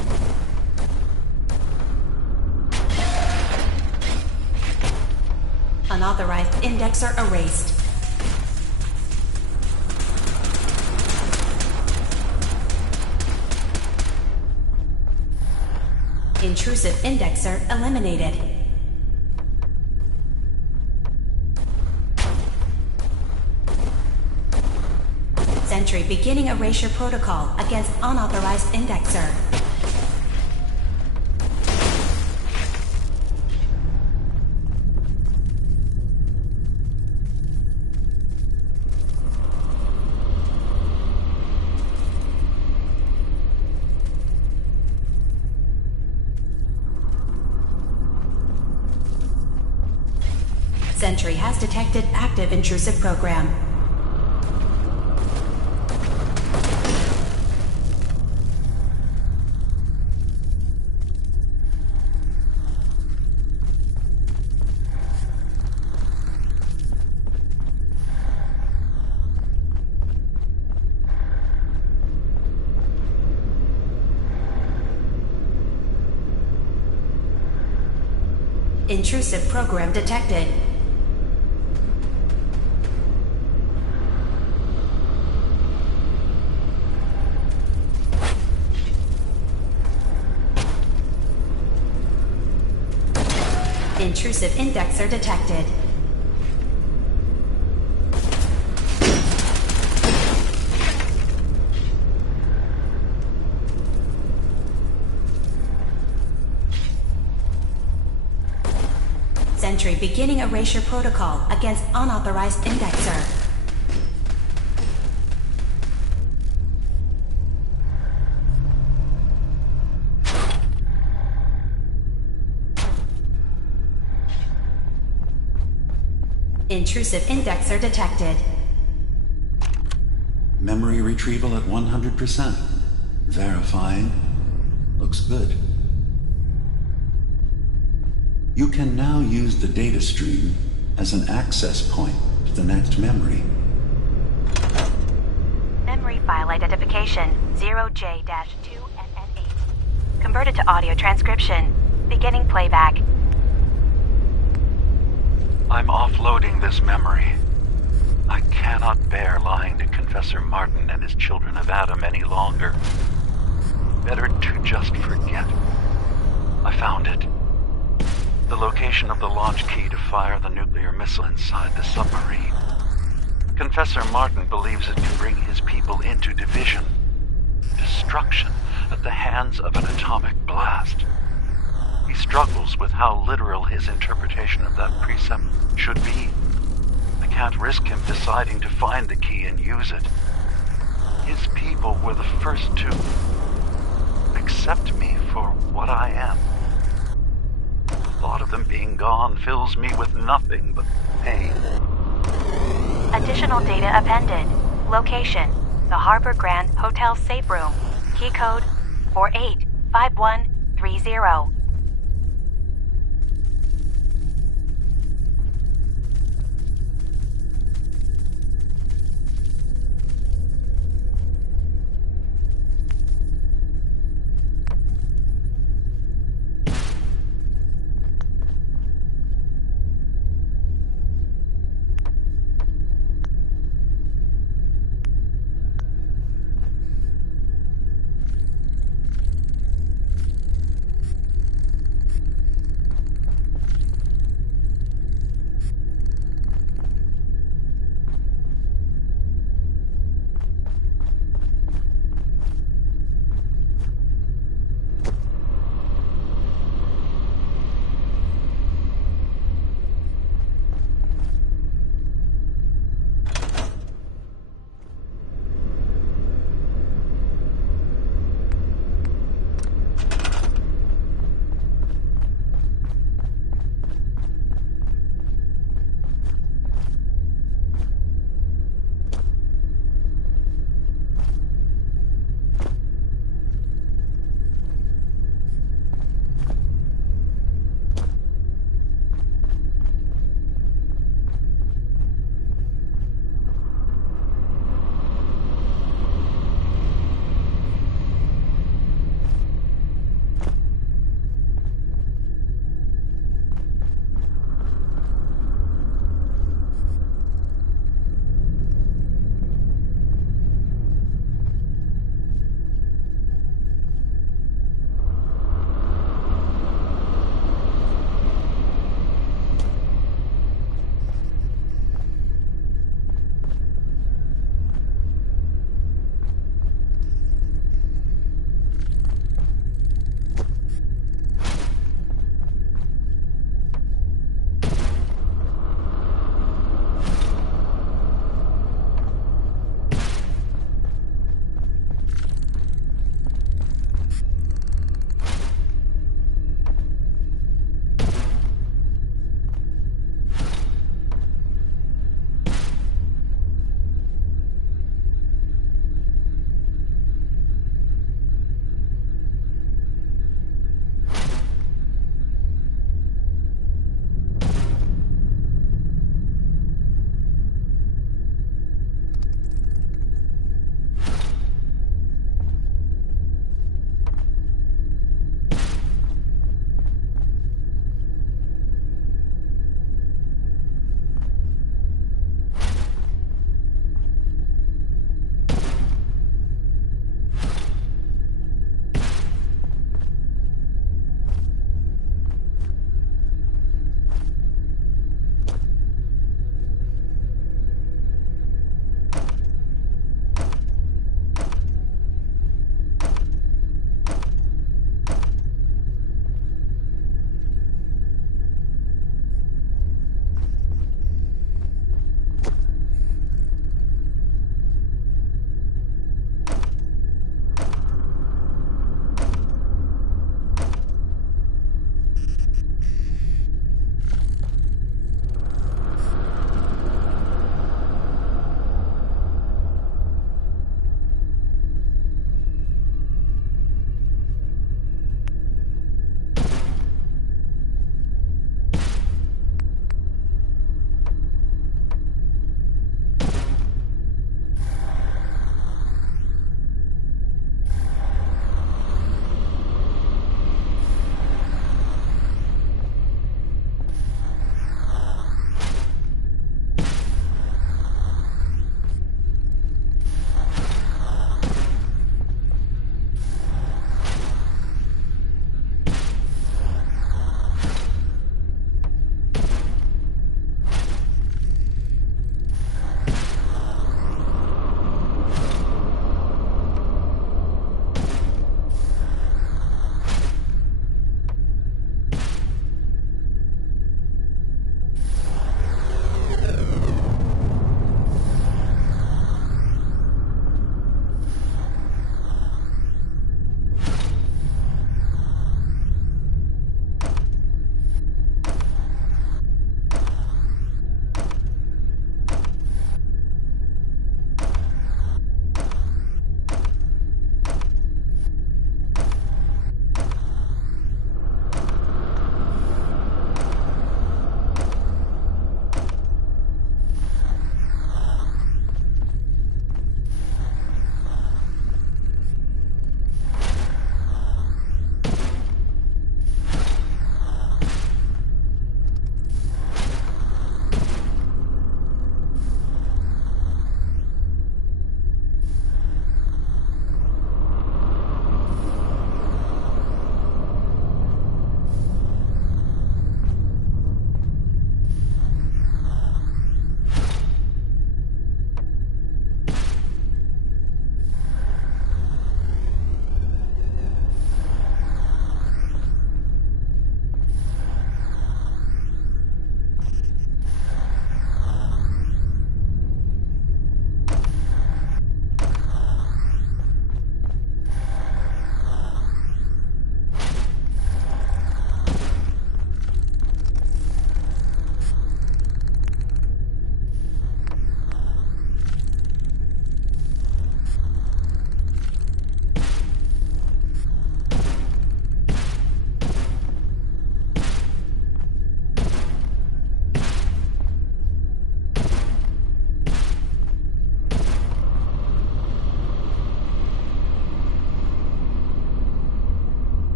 Unauthorized indexer erased. Intrusive indexer eliminated. Sentry beginning erasure protocol against unauthorized indexer. Sentry has detected active intrusive program. Intrusive program detected. Intrusive indexer detected. Sentry beginning erasure protocol against unauthorized indexer. Intrusive indexer detected. Memory retrieval at 100%. Verifying. Looks good. You can now use the data stream as an access point to the next memory. Memory file identification 0J-2NN8. Converted to audio transcription. Beginning playback. I'm offloading this memory. I cannot bear lying to Confessor Martin and his children of Adam any longer. Better to just forget. I found it. The location of the launch key to fire the nuclear missile inside the submarine. Confessor Martin believes it can bring his people into division, destruction at the hands of an atomic blast. He struggles with how literal his interpretation of that precept should be. I can't risk him deciding to find the key and use it. His people were the first to accept me for what I am. The thought of them being gone fills me with nothing but pain. Additional data appended. Location: the Harbor Grand Hotel safe room. Key code 485130.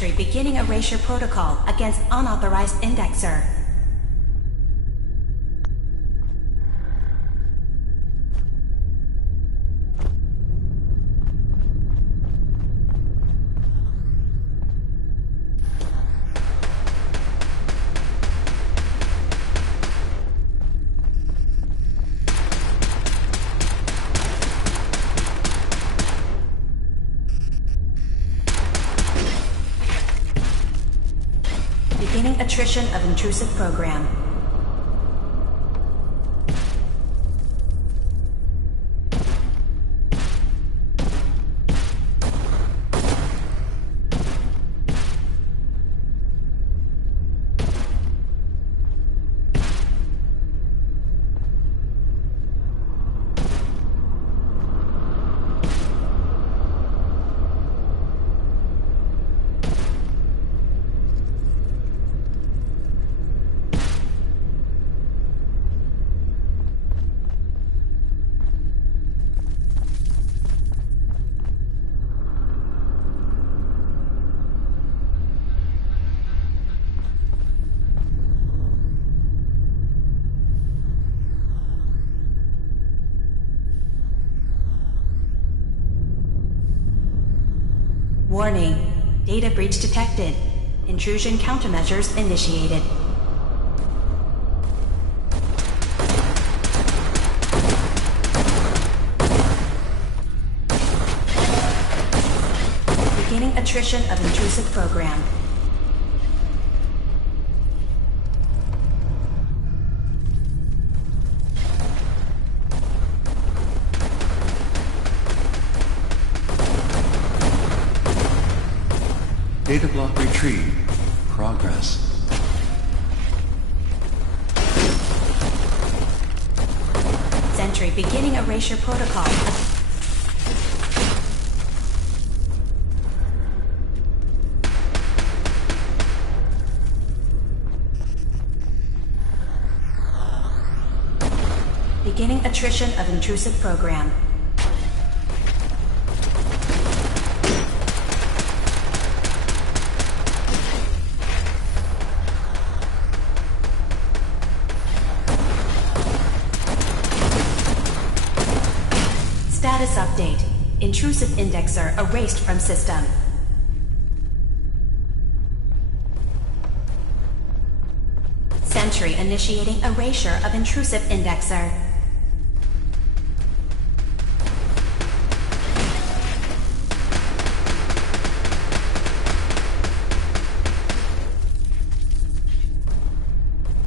Sentry beginning erasure protocol against unauthorized indexer. Beginning attrition of intrusive program. Warning. Data breach detected. Intrusion countermeasures initiated. Beginning attrition of intrusive program. Data block retrieved. Progress. Sentry beginning erasure protocol. Beginning attrition of intrusive program. Status update. Intrusive indexer erased from system. Sentry initiating erasure of intrusive indexer.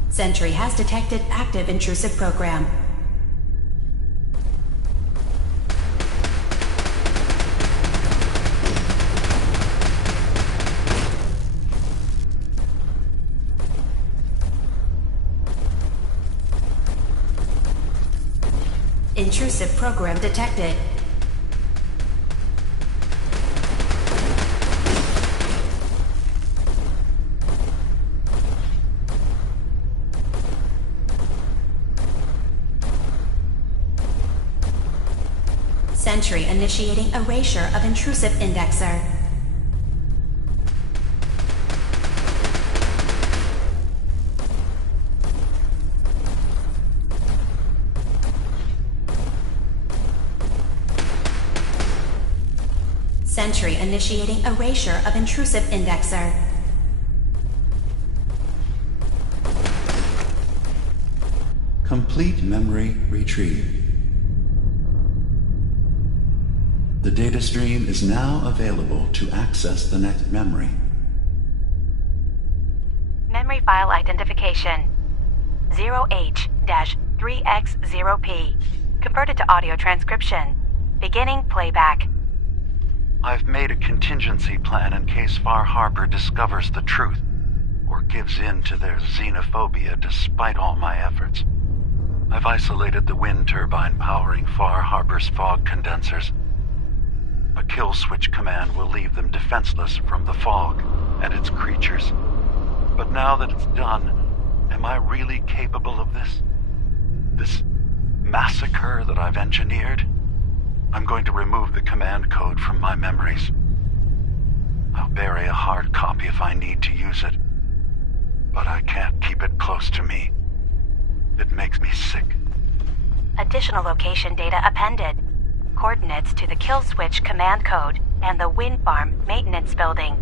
Sentry has detected active intrusive program. Intrusive program detected. Sentry initiating erasure of intrusive indexer. Sentry initiating erasure of intrusive indexer. Complete memory retrieved. The data stream is now available to access the next memory. Memory file identification 0H-3X0P. Converted to audio transcription. Beginning playback. I've made a contingency plan in case Far Harbor discovers the truth, or gives in to their xenophobia despite all my efforts. I've isolated the wind turbine powering Far Harbor's fog condensers. A kill switch command will leave them defenseless from the fog and its creatures. But now that it's done, am I really capable of this? This massacre that I've engineered? I'm going to remove the command code from my memories. I'll bury a hard copy if I need to use it. But I can't keep it close to me. It makes me sick. Additional location data appended. Coordinates to the kill switch command code and the wind farm maintenance building.